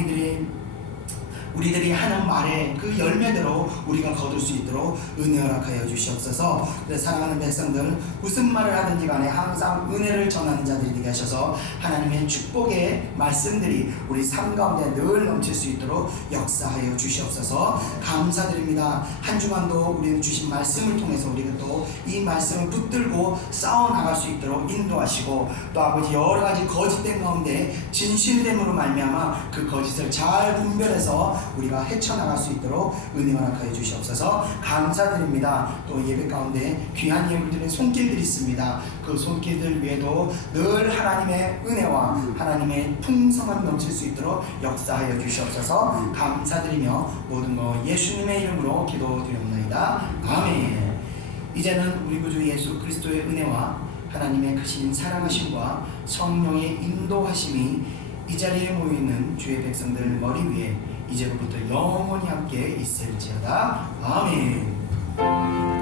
우리들이 하는 말의 그 열매대로 우리가 거둘 수 있도록 은혜 허락하여 주시옵소서. 사랑하는 백성들, 무슨 말을 하든지 간에 항상 은혜를 전하는 자들이 되게 하셔서 하나님의 축복의 말씀들이 우리 삶 가운데 늘 넘칠 수 있도록 역사하여 주시옵소서. 감사드립니다. 한 주간도 우리는 주신 말씀을 통해서 우리가 또 이 말씀을 붙들고 싸워나갈 수 있도록 인도하시고 또 아버지 여러가지 거짓된 가운데 진실됨으로 말미암아 그 거짓을 잘 분별해서 우리가 헤쳐나갈 수 있도록 은혜 허락하여 주시옵소서. 감사드립니다. 또 예배 가운데 귀한 예물들의 손길들이 있습니다. 그 손길들 위에도 늘 하나님의 은혜와 하나님의 풍성함이 넘칠 수 있도록 역사하여 주시옵소서. 감사드리며 모든 것 예수님의 이름으로 기도드리옵나이다. 아멘. 이제는 우리 구주 예수 그리스도의 은혜와 하나님의 크신 사랑하심과 성령의 인도하심이 이 자리에 모이는 주의 백성들 머리 위에 이제로부터 영원히 함께 있을지어다. 아멘.